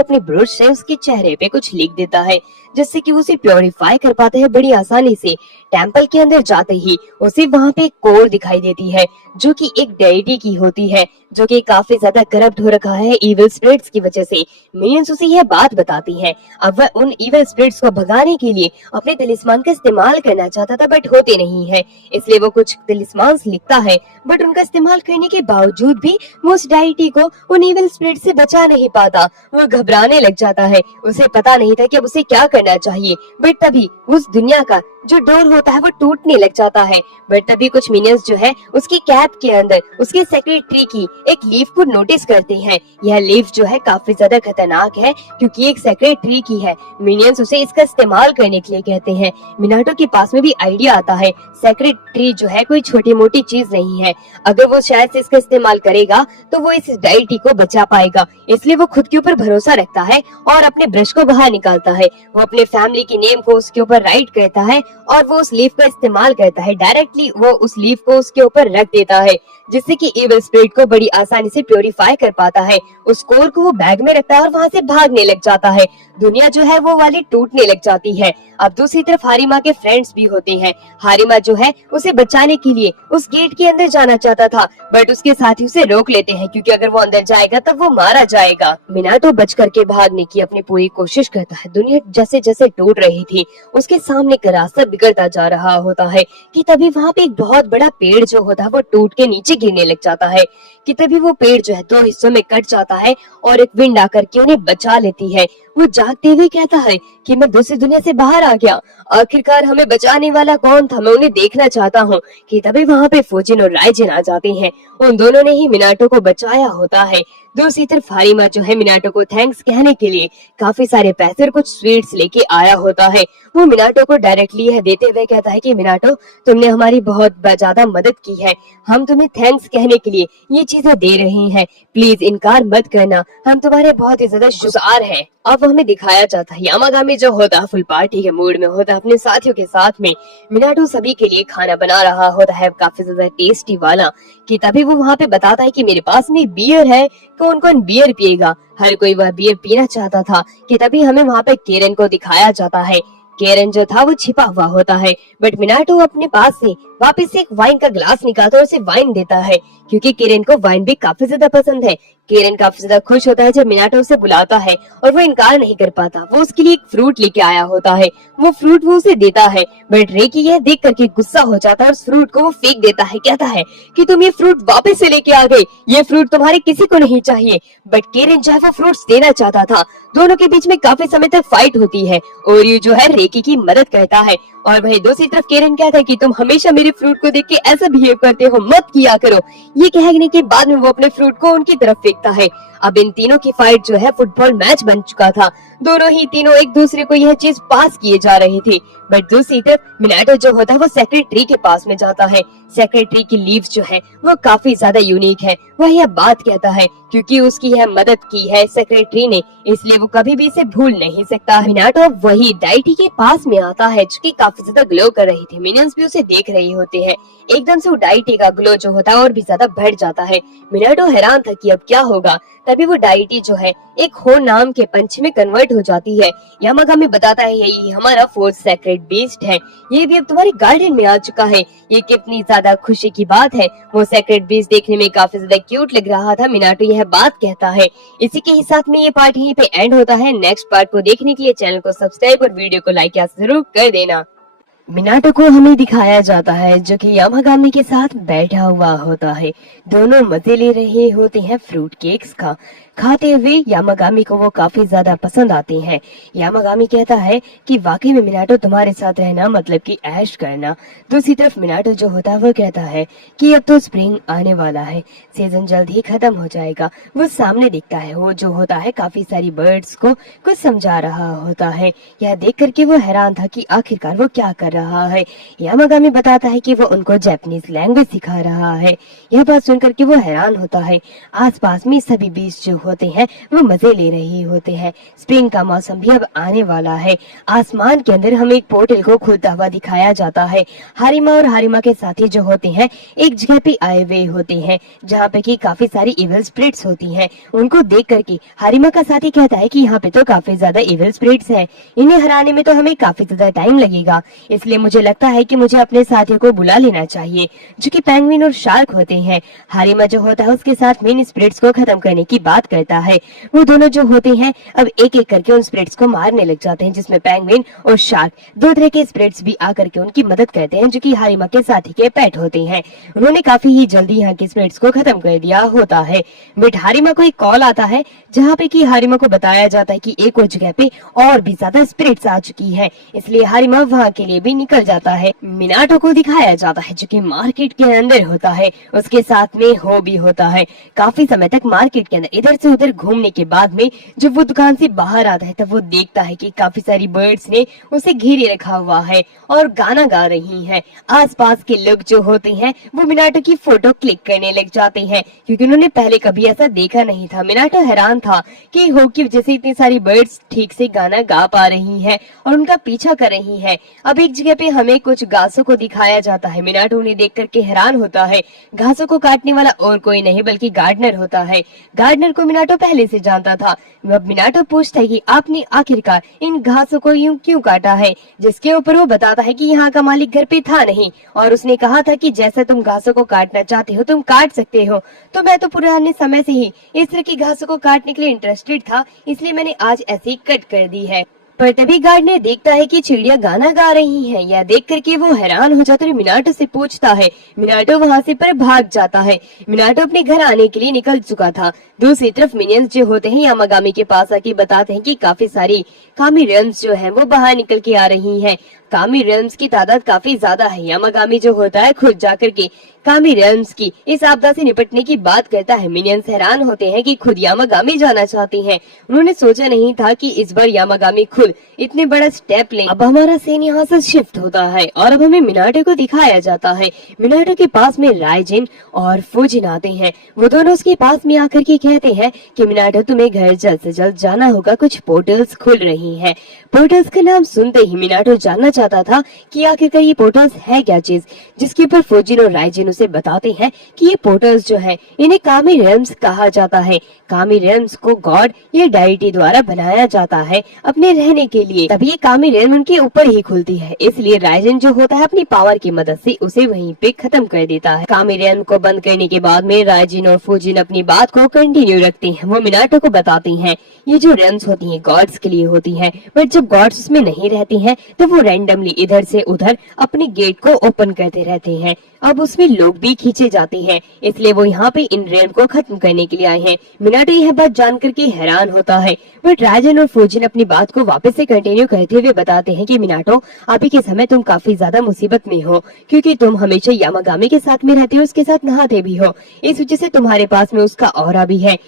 अपने ब्रश से उसके चेहरे पे कुछ लिख देता है, जिससे कि वो उसे प्योरीफाई कर पाता है बड़ी आसानी से। टेम्पल के अंदर जाते ही उसे वहाँ पे एक कोर दिखाई देती है जो कि एक डेइटी की होती है, जो कि काफी ज्यादा करप्ट हो रखा है इविल स्पिरिट्स की वजह से। मिनियंस उसे यह बात बताती है। अब वह उन इविल स्पिरिट्स को भगाने के लिए अपने तलिस्मान का इस्तेमाल करना चाहता था, बट होते नहीं है। इसलिए वो कुछ तलिस्मान लिखता है, बट उनका इस्तेमाल करने के बावजूद भी वो उस डेइटी को उन इविल स्पिरिट से बचा नहीं पाता। वो घबराने लग जाता है। उसे पता नहीं था कि अब उसे क्या करना चाहिए, बट तभी उस दुनिया का जो डोर होता है वो टूटने लग जाता है। बट तभी कुछ मिनियंस जो है उसकी कैप के अंदर उसके सेक्रेट ट्री की एक लीफ को नोटिस करते हैं। यह लीफ जो है काफी ज्यादा खतरनाक है क्योंकि एक सेक्रेट ट्री की है। मिनियंस उसे इसका इस्तेमाल करने के लिए कहते हैं। मिनाटो के पास में भी आइडिया आता है। सेक्रेट ट्री जो है कोई छोटी मोटी चीज नहीं है। अगर वो शायद से इसका इस्तेमाल करेगा तो वो इस डेइटी को बचा पाएगा। इसलिए वो खुद के ऊपर भरोसा रखता है और अपने ब्रश को बाहर निकालता है। वो अपने फैमिली के नेम को उसके ऊपर राइट करता है और वो उस लीफ का इस्तेमाल करता है। डायरेक्टली वो उस लीफ को उसके ऊपर रख देता है, जिससे कि इविल स्पिरिट को बड़ी आसानी से प्योरीफाई कर पाता है। उस कोर को वो बैग में रखता है और वहाँ से भागने लग जाता है। दुनिया जो है वो वाली टूटने लग जाती है। अब दूसरी तरफ हारिमा के फ्रेंड्स भी होते हैं। हारिमा जो है उसे बचाने के लिए उस गेट के अंदर जाना चाहता था, बट उसके साथी उसे रोक लेते हैं क्योंकि अगर वो अंदर जाएगा तब वो मारा जाएगा। मिनाटो बच करके भागने की अपनी पूरी कोशिश करता है। दुनिया जैसे जैसे टूट रही थी उसके सामने का रास्ता बिगड़ता जा रहा होता है कि तभी वहाँ पे एक बहुत बड़ा पेड़ जो होता है वो टूट के नीचे गिरने लग जाता है। कि तभी वो पेड़ जो है दो हिस्सों में कट जाता है और एक विंड आकर के उन्हें बचा लेती है। वो जागते हुए कहता है कि मैं दूसरी दुनिया से बाहर आ गया। आखिरकार हमें बचाने वाला कौन था, मैं उन्हें देखना चाहता हूँ। कि तभी वहाँ पे फुजिन और राइजिन आ जाते हैं। उन दोनों ने ही मिनाटो को बचाया होता है। दूसरी तरफ हारिमा जो है मिनाटो को थैंक्स कहने के लिए काफी सारे पैसे और कुछ स्वीट्स लेके आया होता है। वो मिनाटो को डायरेक्टली यह देते हुए कहता है कि मिनाटो, तुमने हमारी बहुत ज्यादा मदद की है। हम तुम्हें थैंक्स कहने के लिए ये चीजें दे रहे हैं। प्लीज इनकार मत करना, हम तुम्हारे बहुत ही ज्यादा शुक्रिया हैं। अब हमें दिखाया जाता है यामागामी जो होता है फुल पार्टी के मूड में होता है, अपने साथियों के साथ में मिनाटो सभी के लिए खाना बना रहा होता है काफी ज्यादा टेस्टी वाला। कि तभी वो वहाँ पे बताता है कि मेरे पास में बियर है, कौन कौन बियर पिएगा। हर कोई वह बियर पीना चाहता था। कि तभी हमें वहाँ पे केरन को दिखाया जाता है। केरन जो था वो छिपा हुआ होता है, बट मिनाटो अपने पास से वापस से एक वाइन का ग्लास निकालता है और उसे वाइन देता है, क्योंकि केरन को वाइन भी काफी ज्यादा पसंद है। केरन काफी ज्यादा खुश होता है जब मिनाटो उसे बुलाता है और वो इनकार नहीं कर पाता। वो उसके लिए एक फ्रूट लेके आया होता है, वो फ्रूट वो उसे देता है, बट रेकी यह देख करके गुस्सा हो जाता है और उस फ्रूट को वो फेंक देता है। कहता है कि तुम ये फ्रूट वापस से लेके आ गए, ये फ्रूट तुम्हारे किसी को नहीं चाहिए। बट केरन जो है वो फ्रूट्स देना चाहता था। दोनों के बीच में काफी समय तक फाइट होती है और ये जो है रेकी की मदद करता है। और वही दूसरी तरफ केरन कहता है कि तुम हमेशा मेरे फ्रूट को देख के ऐसा बिहेव करते हो, मत किया करो। ये कहने के बाद में वो अपने फ्रूट को उनकी तरफ फेंकता है। अब इन तीनों की फाइट जो है फुटबॉल मैच बन चुका था। दोनों ही तीनों एक दूसरे को यह चीज पास किए जा रहे थे। बट दूसरी तरफ मिनाटो जो होता है वो सेक्रेटरी के पास में जाता है। सेक्रेटरी की लीव्स जो है वो काफी ज्यादा यूनिक है। वह यह बात कहता है क्योंकि उसकी यह मदद की है सेक्रेटरी ने, इसलिए वो कभी भी इसे भूल नहीं सकता। मिनाटो वही डाइटी के पास में आता है जो कि काफी ज्यादा ग्लो कर रही थी। मिनियंस भी उसे देख रहे होते हैं। एकदम से वो डाइटी का ग्लो जो होता है और भी ज्यादा बढ़ जाता है। मिनाटो हैरान था कि अब क्या होगा। तभी वो डाइटी जो है एक हो नाम के पंच में कन्वर्ट हो जाती है। यामागामी बताता है यही हमारा फोर्थ सेक्रेट बीस्ट है, ये भी अब तुम्हारे गार्डन में आ चुका है। ये कितनी ज्यादा खुशी की बात है। वो सेक्रेट बीस्ट देखने में काफी ज्यादा क्यूट लग रहा था। मिनाटो यह बात कहता है। इसी के साथ में ये पार्ट यहीं पे एंड होता है। नेक्स्ट पार्ट को देखने के लिए चैनल को सब्सक्राइब और वीडियो को लाइक जरूर कर देना। मिनाटो को हमें दिखाया जाता है जो कि यामागामी के साथ बैठा हुआ होता है। दोनों मजे ले रहे होते हैं फ्रूट केक्स का। खाते हुए यामागामी को वो काफी ज्यादा पसंद आते हैं। यामागामी कहता है कि वाकई में मिनाटो तुम्हारे साथ रहना मतलब कि ऐश करना। दूसरी तरफ मिनाटो जो होता है वो कहता है कि अब तो स्प्रिंग आने वाला है, सीजन जल्द ही खत्म हो जाएगा। वो सामने दिखता है, वो जो होता है काफी सारी बर्ड्स को कुछ समझा रहा होता है। यह देख करके वो हैरान था कि आखिरकार वो क्या कर रहा है। यामागामी बताता है कि वो उनको जापानीज लैंग्वेज सिखा रहा है। यह बात सुनकर के वो हैरान होता है। आसपास में सभी बीच जो होते हैं वो मजे ले रहे होते हैं। स्प्रिंग का मौसम भी अब आने वाला है। आसमान के अंदर हमें एक पोर्टल को खुलता हुआ दिखाया जाता है। हारिमा और हारिमा के साथी जो होते हैं एक जगह पे आए हुए होते हैं जहाँ पे की काफी सारी इविल स्पिरिट्स होती हैं। उनको देख करके हारिमा का साथी कहता है कि यहाँ पे तो काफी ज्यादा इविल स्पिरिट्स हैं, इन्हें हराने में तो हमें काफी ज्यादा टाइम लगेगा, इसलिए मुझे लगता है कि मुझे अपने साथियों को बुला लेना चाहिए जो कि पेंगुइन और शार्क होते हैं। हारिमा जो होता है उसके साथ में इन स्पिरिट्स को खत्म करने की बात करता है। वो दोनों जो होते हैं अब एक एक करके उन स्पिरिट्स को मारने लग जाते हैं, जिसमें पेंगुइन और शार्क दो तरह के स्पिरिट्स भी आकर के उनकी मदद करते हैं जो कि हारिमा के साथी के पेट होते हैं। उन्होंने काफी ही जल्दी यहाँ के स्पिरिट्स को खत्म कर दिया होता है। बट हारिमा को एक कॉल आता है जहाँ पे कि हारिमा को बताया जाता है कि एक और जगह पे और भी ज्यादा स्पिरिट्स आ चुकी है, इसलिए हारिमा वहाँ के लिए भी निकल जाता है। मिनाटो को दिखाया जाता है जो कि मार्केट के अंदर होता है, उसके साथ में हो भी होता है। काफी समय तक मार्केट के अंदर इधर से उधर घूमने के बाद में जब वो दुकान से बाहर आता है तब वो देखता है कि काफी सारी बर्ड्स ने उसे घेरे रखा हुआ है और गाना गा रही हैं। आसपास के लोग जो होते हैं वो मिनाटो की फोटो क्लिक करने लग जाते हैं क्योंकि उन्होंने पहले कभी ऐसा देखा नहीं था। मिनाटो हैरान था कि हो की वजह से इतनी सारी बर्ड्स ठीक से गाना गा पा रही हैं और उनका पीछा कर रही हैं। अब एक जगह पे हमें कुछ घासों को दिखाया जाता है। मिनाटो उन्हें देख करके हैरान होता है। घासों को काटने वाला और कोई नहीं बल्कि गार्डनर होता है। गार्डनर को मिनाटो पहले से जानता था। अब मिनाटो पूछता है कि आपने आखिरकार इन घासों को यूं क्यों काटा है, जिसके ऊपर वो बताता है कि यहाँ का मालिक घर पे था नहीं और उसने कहा था कि जैसा तुम घासों को काटना चाहते हो तुम काट सकते हो। तो मैं तो पुराने समय से ही इस तरह की घासों को काटने के लिए इंटरेस्टेड था, इसलिए मैंने आज ऐसे ही कट कर दी है। पर तभी गार्डनर देखता है कि चिड़िया गाना गा रही हैं। यह देख करके वो हैरान हो जाता है। मिनाटो से पूछता है। मिनाटो वहाँ से पर भाग जाता है। मिनाटो अपने घर आने के लिए निकल चुका था। दूसरी तरफ मिनियंस जो होते हैं यामागामी के पास आके बताते हैं कि काफी सारी कामी रम्स जो हैं वो बाहर निकल के आ रही हैं। कामी रेल्म्स की तादाद काफी ज्यादा है। यामागामी जो होता है खुद जाकर के कामी रेल्म्स की इस आपदा से निपटने की बात करता है। मिनियंस हैरान होते हैं कि खुद यामागामी जाना चाहती हैं। उन्होंने सोचा नहीं था कि इस बार यामागामी खुद इतने बड़ा स्टेप लें। अब हमारा सीन यहाँ से शिफ्ट होता है और अब हमें मिनाटो को दिखाया जाता है। मिनाटो के पास में राइजिन और फूजिन आते हैं। वो दोनों उसके पास में आकर के कहते हैं कि मिनाटो तुम्हें घर जल्द से जल्द जाना होगा, कुछ पोर्टल्स खुल रही हैं। पोर्टल्स का नाम सुनते ही मिनाटो जानना चाहता था कि आखिरकार ये पोर्टल्स है क्या चीज, जिसके ऊपर फूजिन और राइजिन उसे बताते हैं कि ये पोर्टल्स जो है इन्हें कामी रेल्म्स कहा जाता है। कामी रेल्म्स को गॉड या डायटी द्वारा बनाया जाता है अपने रहने के लिए, तभी ये कामी रेल्म उनके ऊपर ही खुलती है। इसलिए राइजिन जो होता है अपनी पावर की मदद से उसे वहीं पे खत्म कर देता है। कामी रेल्म को बंद करने के बाद में राइजिन और फूजिन अपनी बात को कंटिन्यू रखते हैं। वो मिनाटो को बताती हैं ये जो रेल्म्स होती हैं गॉड्स के लिए होती हैं, बट जब गॉड्स उसमें नहीं रहती हैं तो वो रैंडमली इधर से उधर अपने गेट को ओपन करते रहते हैं। अब उसमें लोग भी खींचे जाते हैं, इसलिए वो यहाँ पे इन रेल्म को खत्म करने के लिए आए हैं। मिनाटो यह बात जान करके हैरान होता है, बट राइजिन और फूजिन अपनी बात को वापस से कंटिन्यू करते हुए बताते हैं कि मिनाटो अभी के समय तुम काफी ज्यादा मुसीबत में हो, क्योंकि तुम हमेशा यामागामी के साथ में रहते हो, उसके साथ नहाते भी हो, इस वजह से तुम्हारे पास में उसका ऑरा भी है।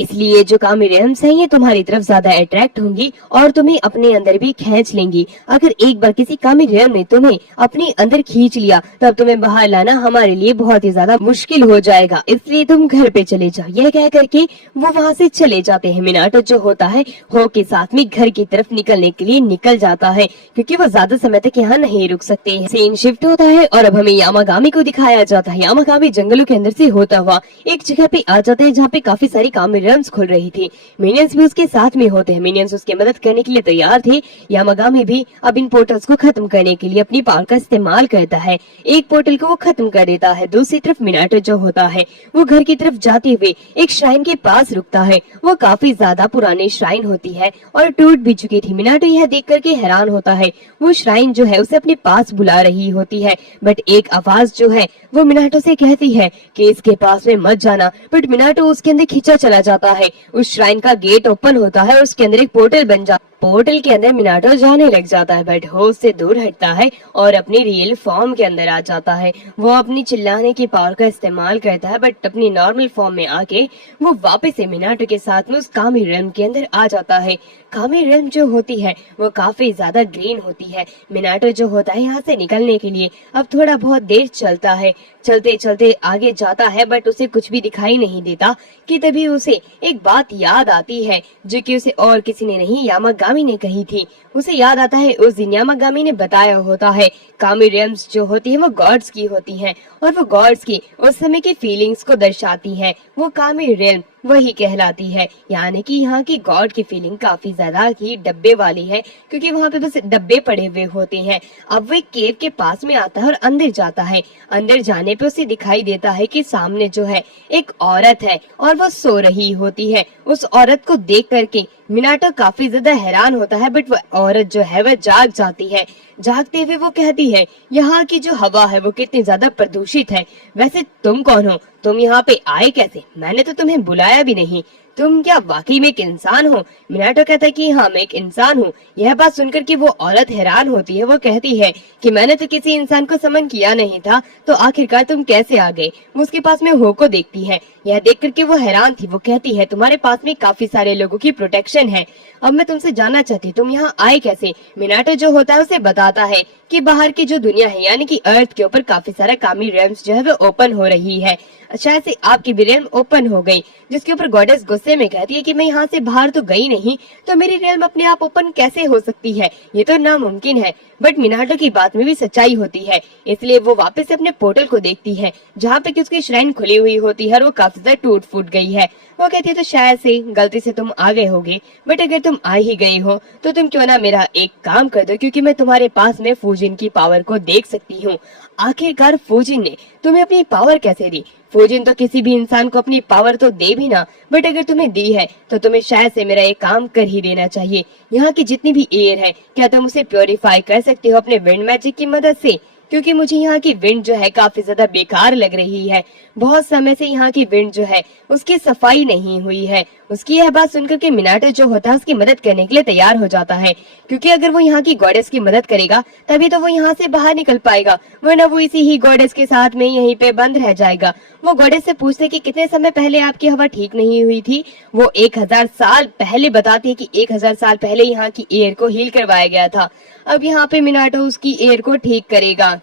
इसलिए जो कामी रेल्म्स हैं ये तुम्हारी तरफ ज्यादा अट्रैक्ट होंगी और तुम्हें अपने अंदर भी खींच लेंगी। अगर एक बार किसी कामी रेल्म ने तुम्हें अपने अंदर खींच लिया तब तुम्हें बाहर लाना हमारे लिए बहुत ही ज्यादा मुश्किल हो जाएगा, इसलिए तुम घर पे चले जाओ। यह कह करके वो वहाँ से चले जाते हैं। मिनाटो जो होता है हो के साथ में घर की तरफ निकलने के लिए निकल जाता है, क्योंकि वो ज्यादा समय तक यहाँ नहीं रुक सकते। सीन शिफ्ट होता है और अब हमें यामागामी को दिखाया जाता है। यामागामी जंगलों के अंदर से होता हुआ एक जगह पे आ जाते हैं जहाँ पे काफी सारी कामी रेल्म्स खुल रही थी। मिनियंस भी उसके साथ में होते हैं। मिनियंस उसकी मदद करने के लिए तैयार थे। यामागामी भी अब इन पोर्टल्स को खत्म करने के लिए अपनी पावर का इस्तेमाल करता है। एक पोर्टल को वो खत्म कर देता है। दूसरी तरफ मिनाटो जो होता है वो घर की तरफ जाते हुए एक श्राइन के पास रुकता है। वो काफी ज्यादा पुरानी श्राइन होती है और टूट भी चुकी थी। मिनाटो यह देख करके हैरान होता है। वो श्राइन जो है उसे अपने पास बुला रही होती है, बट एक आवाज जो है वो मिनाटो से कहती है कि इसके पास में मत जाना, बट मिनाटो उसके अंदर खींचा चला जाता है। उस श्राइन का गेट ओपन होता है और उसके अंदर एक पोर्टल बन जाता है। पोर्टल के अंदर मिनाटो जाने लग जाता है, बट होश से दूर हटता है और अपनी रियल फॉर्म के अंदर आ जाता है। वो अपनी चिल्लाने की पावर का इस्तेमाल करता है, बट अपनी नॉर्मल फॉर्म में आके वो वापस से मिनाटो के साथ में उस कामी रेल्म के अंदर आ जाता है। कामी रेल्म जो होती है वो काफी ज्यादा ग्रीन होती है। मिनाटो जो होता है यहाँ से निकलने के लिए अब थोड़ा बहुत देर चलता है। चलते चलते आगे जाता है, बट उसे कुछ भी दिखाई नहीं देता कि तभी उसे एक बात याद आती है जो कि उसे और किसी ने नहीं यामागामी ने कही थी। उसे याद आता है उस दिन यामागामी ने बताया होता है कामी रेल्म्स जो होती है वो गॉड्स की होती हैं और वो गॉड्स की उस समय की फीलिंग्स को दर्शाती है। वो कामी रेल्म वही कहलाती है, यानी कि यहाँ की गॉड की फीलिंग काफी ज्यादा ही डब्बे वाली है, क्योंकि वहाँ पे बस डब्बे पड़े हुए होते हैं। अब वो एक केव के पास में आता है और अंदर जाता है। अंदर जाने पे उसे दिखाई देता है कि सामने जो है एक औरत है और वो सो रही होती है। उस औरत को देख करके मिनाटो काफी ज्यादा हैरान होता है, बट वह औरत जो है वह जाग जाती है। जागते हुए वो कहती है यहाँ की जो हवा है वो कितनी ज्यादा प्रदूषित है, वैसे तुम कौन हो, तुम यहाँ पे आए कैसे, मैंने तो तुम्हें बुलाया भी नहीं, तुम क्या वाकई में एक इंसान हो। मिनाटो कहता है कि हाँ मैं एक इंसान हूँ। यह बात सुनकर कि वो औरत हैरान होती है। वो कहती है कि मैंने तो किसी इंसान को समन किया नहीं था, तो आखिरकार तुम कैसे आ गए। वो उसके पास में हो को देखती है। यह देख करके वो हैरान थी। वो कहती है तुम्हारे पास में काफी सारे लोगों की प्रोटेक्शन है, अब मैं तुमसे जानना चाहती तुम यहाँ आए कैसे। मिनाटो जो होता है उसे बताता है कि बाहर की जो दुनिया है यानी कि अर्थ के ऊपर काफी सारा कामी रेल्म्स जो है वो ओपन हो रही है। शायद से आपकी भी रेल्म ओपन हो गई, जिसके ऊपर गॉडेस गुस्से में कहती है कि मैं यहाँ से बाहर तो गई नहीं, तो मेरी रेल्म अपने आप ओपन कैसे हो सकती है, ये तो नामुमकिन है। बट मिनाटो की बात में भी सच्चाई होती है, इसलिए वो वापस से अपने पोर्टल को देखती है जहाँ पे कि उसकी श्राइन खुली हुई होती है और वो काफी ज्यादा टूट फूट गई है। वो कहती है तो शायद से गलती से तुम आ गए होगे, बट अगर तुम आ ही गई हो तो तुम क्यों ना मेरा एक काम कर दो, क्योंकि मैं तुम्हारे पास में फूजिन की पावर को देख सकती हूँ। आखिरकार फूजिन ने तुम्हें अपनी पावर कैसे दी। फूजिन तो किसी भी इंसान को अपनी पावर तो दे भी ना, बट अगर तुम्हें दी है तो तुम्हें शायद से मेरा एक काम कर ही देना चाहिए। यहाँ की जितनी भी एयर है क्या तुम उसे प्योरीफाई कर सकते हो अपने विंड मैजिक की मदद से। क्योंकि मुझे यहाँ की विंड जो है काफी ज्यादा बेकार लग रही है। बहुत समय से यहाँ की विंड जो है उसकी सफाई नहीं हुई है। उसकी यह बात सुनकर के मिनाटो जो होता है उसकी मदद करने के लिए तैयार हो जाता है, क्योंकि अगर वो यहाँ की गॉडेस की मदद करेगा तभी तो वो यहाँ से बाहर निकल पाएगा, वरना वो इसी ही गॉडेस के साथ में यहीं पे बंद रह जाएगा। वो गॉडेस से पूछते कि कितने समय पहले आपकी हवा ठीक नहीं हुई थी। वो 1000 साल पहले बताती है कि 1000 साल पहले यहाँ की एयर को हील करवाया गया था। अब यहाँ पे मिनाटो उसकी एयर को ठीक करेगा।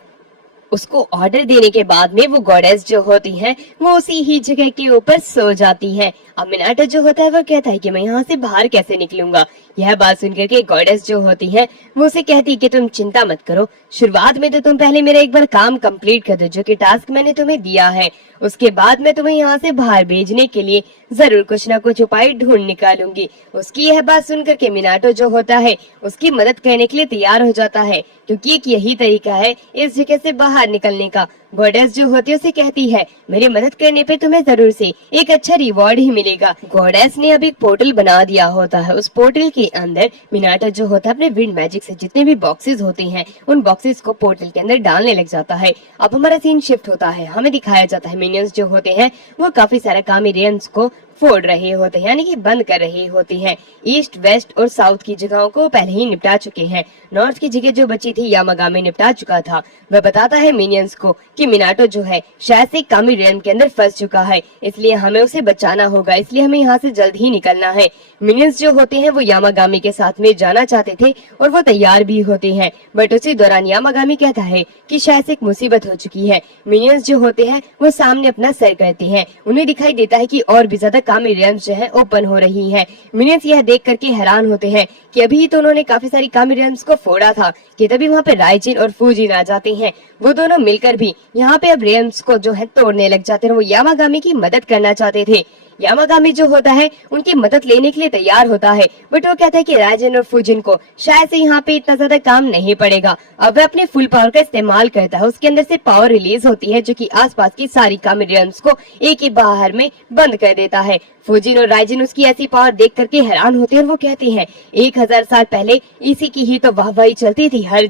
उसको ऑर्डर देने के बाद में वो गॉडेस जो होती हैं वो उसी ही जगह के ऊपर सो जाती हैं। अब मिनाटो जो होता है वो कहता है कि मैं यहाँ से बाहर कैसे निकलूंगा। यह बात सुनकर के गॉडेस जो होती है वो उसे कहती है कि तुम चिंता मत करो, शुरुआत में तो तुम पहले मेरा एक बार काम कंप्लीट कर दो जो कि टास्क मैंने तुम्हें दिया है, उसके बाद मैं तुम्हें यहाँ से बाहर भेजने के लिए जरूर कुछ ना कुछ उपाय ढूंढ निकालूंगी। उसकी यह बात सुनकर के मिनाटो जो होता है उसकी मदद करने के लिए तैयार हो जाता है, क्योंकि एक यही तरीका है इस जगह से बाहर निकलने का। गॉडेस जो होती है उसे कहती है मेरी मदद करने पे तुम्हें जरूर से एक अच्छा रिवॉर्ड ही मिलेगा। गॉडेस ने अब एक पोर्टल बना दिया होता है। उस पोर्टल के अंदर मिनाटो जो होता है अपने विंड मैजिक से जितने भी बॉक्सेस होते हैं उन बॉक्सेस को पोर्टल के अंदर डालने लग जाता है। अब हमारा सीन शिफ्ट होता है, हमें दिखाया जाता है मिनियंस जो होते हैं वो काफी सारे कामिरियंस को फोड़ रहे होते हैं, यानी कि बंद कर रहे होते हैं। ईस्ट, वेस्ट और साउथ की जगहों को पहले ही निपटा चुके हैं। नॉर्थ की जगह जो बची थी यामागामी निपटा चुका था। वह बताता है मिनियंस को कि मिनाटो जो है शायद से कामी रेम के अंदर फंस चुका है, इसलिए हमें उसे बचाना होगा, इसलिए हमें यहाँ से जल्द ही निकलना है। मिनियंस जो होते हैं वो यामागामी के साथ में जाना चाहते थे और वो तैयार भी होते हैं, बट उसी दौरान यामागामी कहता है कि शायद से एक मुसीबत हो चुकी है। मिनियंस जो होते हैं वो सामने अपना सर करते हैं, उन्हें दिखाई देता है कि और भी ज्यादा कामी रेम्स जो है ओपन हो रही है। मिनियंस यह देख करके हैरान होते हैं कि अभी तो उन्होंने काफी सारी कामी रेम्स को फोड़ा था कि तभी वहाँ पे राइजिन और फूजिन आ जाते हैं। वो दोनों मिलकर भी यहाँ पे अब रेम्स को जो है तोड़ने लग जाते हैं। वो यामागामी की मदद करना चाहते थे। यामागामी जो होता है उनकी मदद लेने के लिए तैयार होता है, बट वो कहता है कि राइजिन और फूजिन को शायद से यहाँ पे इतना ज्यादा काम नहीं पड़ेगा। अब वह अपने फुल पावर का इस्तेमाल करता है, उसके अंदर से पावर रिलीज होती है जो कि आसपास की सारी कामिरियंस को एक ही बाहर में बंद कर देता है। फूजिन और राइजिन उसकी ऐसी पावर देख करके हैरान होते हैं और वो कहते हैं 1000 साल पहले इसी की ही तो वाहवाही चलती थी, हर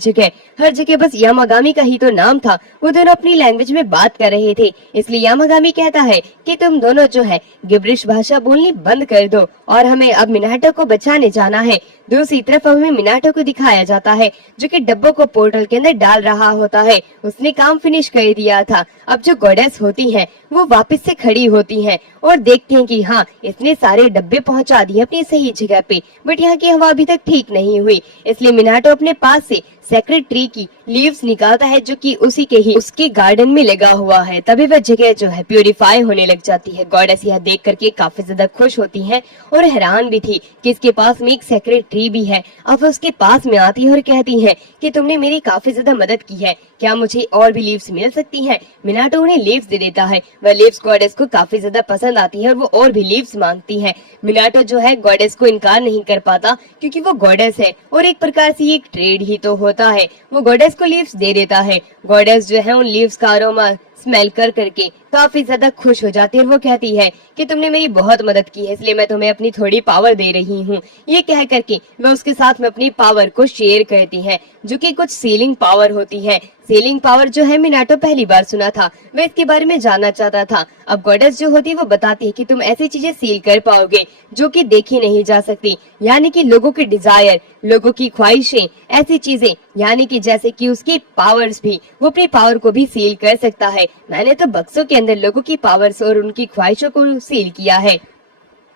जगह बस यामागामी का ही तो नाम था। वो दोनों अपनी लैंग्वेज में बात कर रहे थे, इसलिए यामागामी कहता है कि तुम दोनों जो है गिब्रिश भाषा बोलनी बंद कर दो और हमें अब मिनाटो को बचाने जाना है। दूसरी तरफ हमें मिनाटो को दिखाया जाता है जो कि डब्बों को पोर्टल के अंदर डाल रहा होता है। उसने काम फिनिश कर दिया था। अब जो गॉडेस होती हैं वो वापस से खड़ी होती हैं और देखते हैं कि हाँ इतने सारे डब्बे पहुंचा दिए अपनी सही जगह पे, बट यहाँ की हवा अभी तक ठीक नहीं हुई, इसलिए मिनाटो अपने पास से सेक्रेट ट्री की लीव्स निकालता है जो कि उसी के ही उसके गार्डन में लगा हुआ है। तभी वह जगह जो है प्यूरिफाई होने लग जाती है। गॉडेस यह देख करके काफी ज्यादा खुश होती हैं और हैरान भी थी कि इसके पास में एक सेक्रेट ट्री भी है। अब उसके पास में आती है और कहती है कि तुमने मेरी काफी ज्यादा मदद की है, क्या मुझे और भी लीव्स मिल सकती हैं? मिनाटो उन्हें लीव्स दे देता है। वह लीव्स गॉडेस को काफी ज्यादा पसंद आती है और वो और भी लीव्स मांगती है। मिनाटो जो है गॉडेस को इनकार नहीं कर पाता क्योंकि वो गॉडेस है और एक प्रकार से एक ट्रेड ही तो होता है। वो गॉडेस को लीव्स दे देता है। गॉडेस जो है उन लीव्स का अरोमा स्मेल कर करके काफी ज्यादा खुश हो जाती है और वो कहती है कि तुमने मेरी बहुत मदद की है, इसलिए मैं तुम्हें अपनी थोड़ी पावर दे रही हूँ। ये कह करके वह उसके साथ में अपनी पावर को शेयर करती है जो कि कुछ सीलिंग पावर होती है। सीलिंग पावर जो है मिनाटो पहली बार सुना था, वह इसके बारे में जानना चाहता था। अब गॉडेस जो होती है वो बताती है कि तुम ऐसी चीजें सील कर पाओगे जो कि देखी नहीं जा सकती, यानी कि लोगों की डिजायर, लोगों की ख्वाहिशें, ऐसी चीजें, यानी कि जैसे कि उसकी पावर्स भी, वो अपनी पावर को भी सील कर सकता है। मैंने तो बक्सों के अंदर लोगों की पावर्स और उनकी ख्वाहिशों को सील किया है।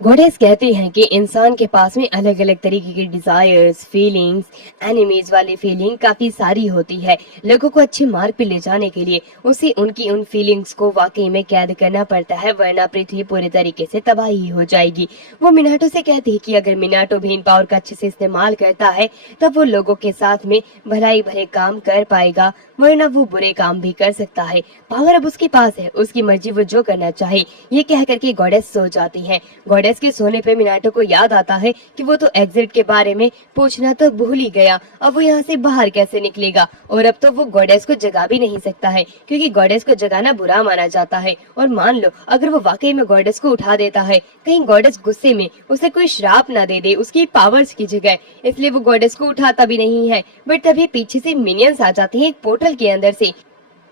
गॉडेस कहते हैं कि इंसान के पास में अलग अलग तरीके की डिजायर्स, फीलिंग्स, एनिमीज वाली फीलिंग काफी सारी होती है। लोगों को अच्छे मार्ग पे ले जाने के लिए उसे उनकी उन फीलिंग्स को वाकई में कैद करना पड़ता है, वरना पृथ्वी पूरी तरीके से तबाही हो जाएगी। वो मिनाटो से कहती है कि अगर मिनाटो भी इन पावर का अच्छे से इस्तेमाल करता है तब वो लोगों के साथ में भलाई भरे काम कर पाएगा, वरना वो बुरे काम भी कर सकता है। पावर अब उसके पास है, उसकी मर्जी, वो जो करना चाहे। ये कह करके गॉडेस सो जाती है। गॉडेस गॉडेस के सोने पे मिनाटो को याद आता है कि वो तो एग्जिट के बारे में पूछना तो भूल ही गया। अब वो यहाँ से बाहर कैसे निकलेगा, और अब तो वो गॉडेस को जगा भी नहीं सकता है क्योंकि गॉडेस को जगाना बुरा माना जाता है। और मान लो अगर वो वाकई में गॉडेस को उठा देता है, कहीं गॉडेस गुस्से में उसे कोई श्राप ना दे दे उसकी पावर्स की जगह, इसलिए वो गॉडेस को उठाता भी नहीं है। बट तभी पीछे से मिनियंस आ जाते हैं एक पोर्टल के अंदर से।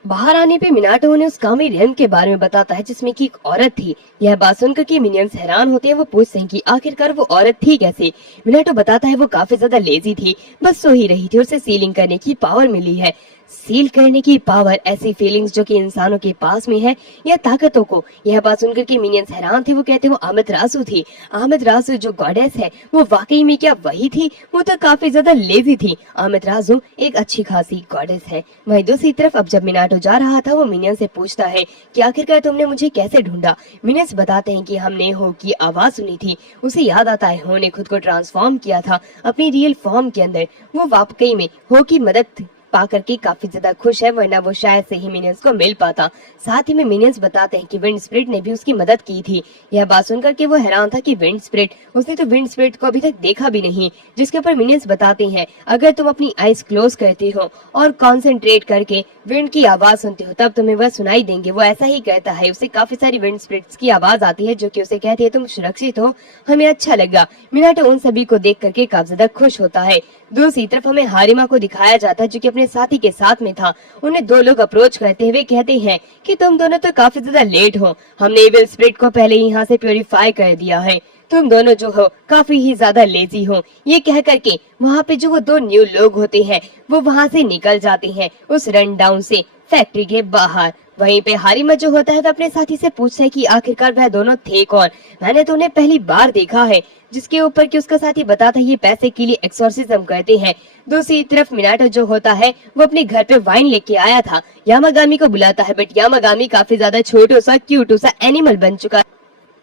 बाहर आने पे मिनाटो उन्हें उस कामी रैम के बारे में बताता है जिसमें कि एक औरत थी। यह बात सुनकर के मिनियंस हैरान होते हैं। वो पूछते हैं कि आखिरकार वो औरत थी कैसे। मिनाटो बताता है वो काफी ज्यादा लेजी थी, बस सो ही रही थी और उसे सीलिंग करने की पावर मिली है। सील करने की पावर, ऐसी फीलिंग्स जो कि इंसानों के पास में है या ताकतों को। यह बात सुनकर के मिनियंस हैरान थे। वो कहते वो आमतरासु थी। आमतरासु जो गॉडेस है वो वाकई में क्या वही थी? वो तो काफी ज्यादा लेजी थी। आमतरासु एक अच्छी खासी गॉडेस है। वहीं दूसरी तरफ अब जब मिनाटो जा रहा था वो मिनियन से पूछता है कि आखिरकार तुमने मुझे कैसे ढूंढा। मिनियंस बताते हैं कि हमने हो की आवाज सुनी थी। उसे याद आता है हो ने खुद को ट्रांसफॉर्म किया था अपनी रियल फॉर्म के अंदर। वो वाकई में हो की मदद पा करके काफी ज्यादा खुश है, वरना वो शायद से ही मिनियंस को मिल पाता। साथ ही में मिनियंस बताते हैं कि विंड स्पिरिट ने भी उसकी मदद की थी। यह बात सुनकर के वो हैरान था कि विंड स्पिरिट, उसने तो विंड स्पिरिट को अभी तक देखा भी नहीं। जिसके ऊपर मिनियंस बताते हैं अगर तुम अपनी आईज क्लोज करते हो और कॉन्सेंट्रेट करके विंड की आवाज सुनते हो तब तुम्हें वह सुनाई देंगे। वो ऐसा ही कहता है। उसे काफी सारी विंड स्पिरिट्स की आवाज आती है जो कि उसे कहती है तुम सुरक्षित हो, हमें अच्छा लगा। मिनाटो उन सभी को देख करके काफी ज्यादा खुश होता है। दूसरी तरफ हमें हारिमा को दिखाया जाता है जो कि अपने साथी के साथ में था। उन्हें दो लोग अप्रोच करते हुए कहते हैं कि तुम दोनों तो काफी ज्यादा लेट हो, हमने इविल स्पिरिट को पहले ही यहाँ से प्योरीफाई कर दिया है, तुम दोनों जो हो काफी ही ज्यादा लेजी हो। ये कह करके वहाँ पे जो वो दो न्यू लोग होते हैं वो वहाँ से निकल जाते हैं उस रन डाउन से फैक्ट्री के बाहर। वहीं पे हारिमा जो होता है वो अपने साथी से पूछता है कि आखिरकार वह दोनों थे कौन, मैंने तो उन्हें पहली बार देखा है। जिसके ऊपर कि उसका साथी बताता है ये पैसे के लिए एक्सोर्सिज्म करते हैं। दूसरी तरफ मिनाटो जो होता है वो अपने घर पे वाइन लेके आया था। यामागामी को बुलाता है बट यामागामी काफी ज्यादा छोटो सा क्यूटो सा एनिमल बन चुका है।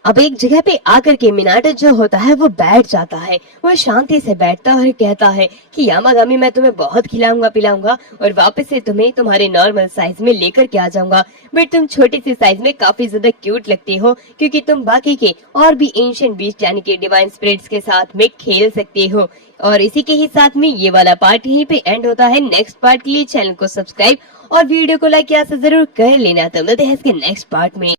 अब एक जगह पे आकर के मिनाटो जो होता है वो बैठ जाता है। वो शांति से बैठता है और कहता है कि यामागामी मैं तुम्हें बहुत खिलाऊंगा पिलाऊंगा और वापस से तुम्हें तुम्हारे नॉर्मल साइज में लेकर के आ जाऊंगा। बट तुम छोटी सी साइज में काफी ज्यादा क्यूट लगते हो क्योंकि तुम बाकी के और भी एंशिएंट बीस्ट यानी कि डिवाइन स्पिरिट्स के साथ में खेल सकते हो। और इसी के ही साथ में ये वाला पार्ट यहीं पे एंड होता है। नेक्स्ट पार्ट के लिए चैनल को सब्सक्राइब और वीडियो को लाइक यहाँ से जरूर कर लेना। तो मिलते हैं इसके नेक्स्ट पार्ट में।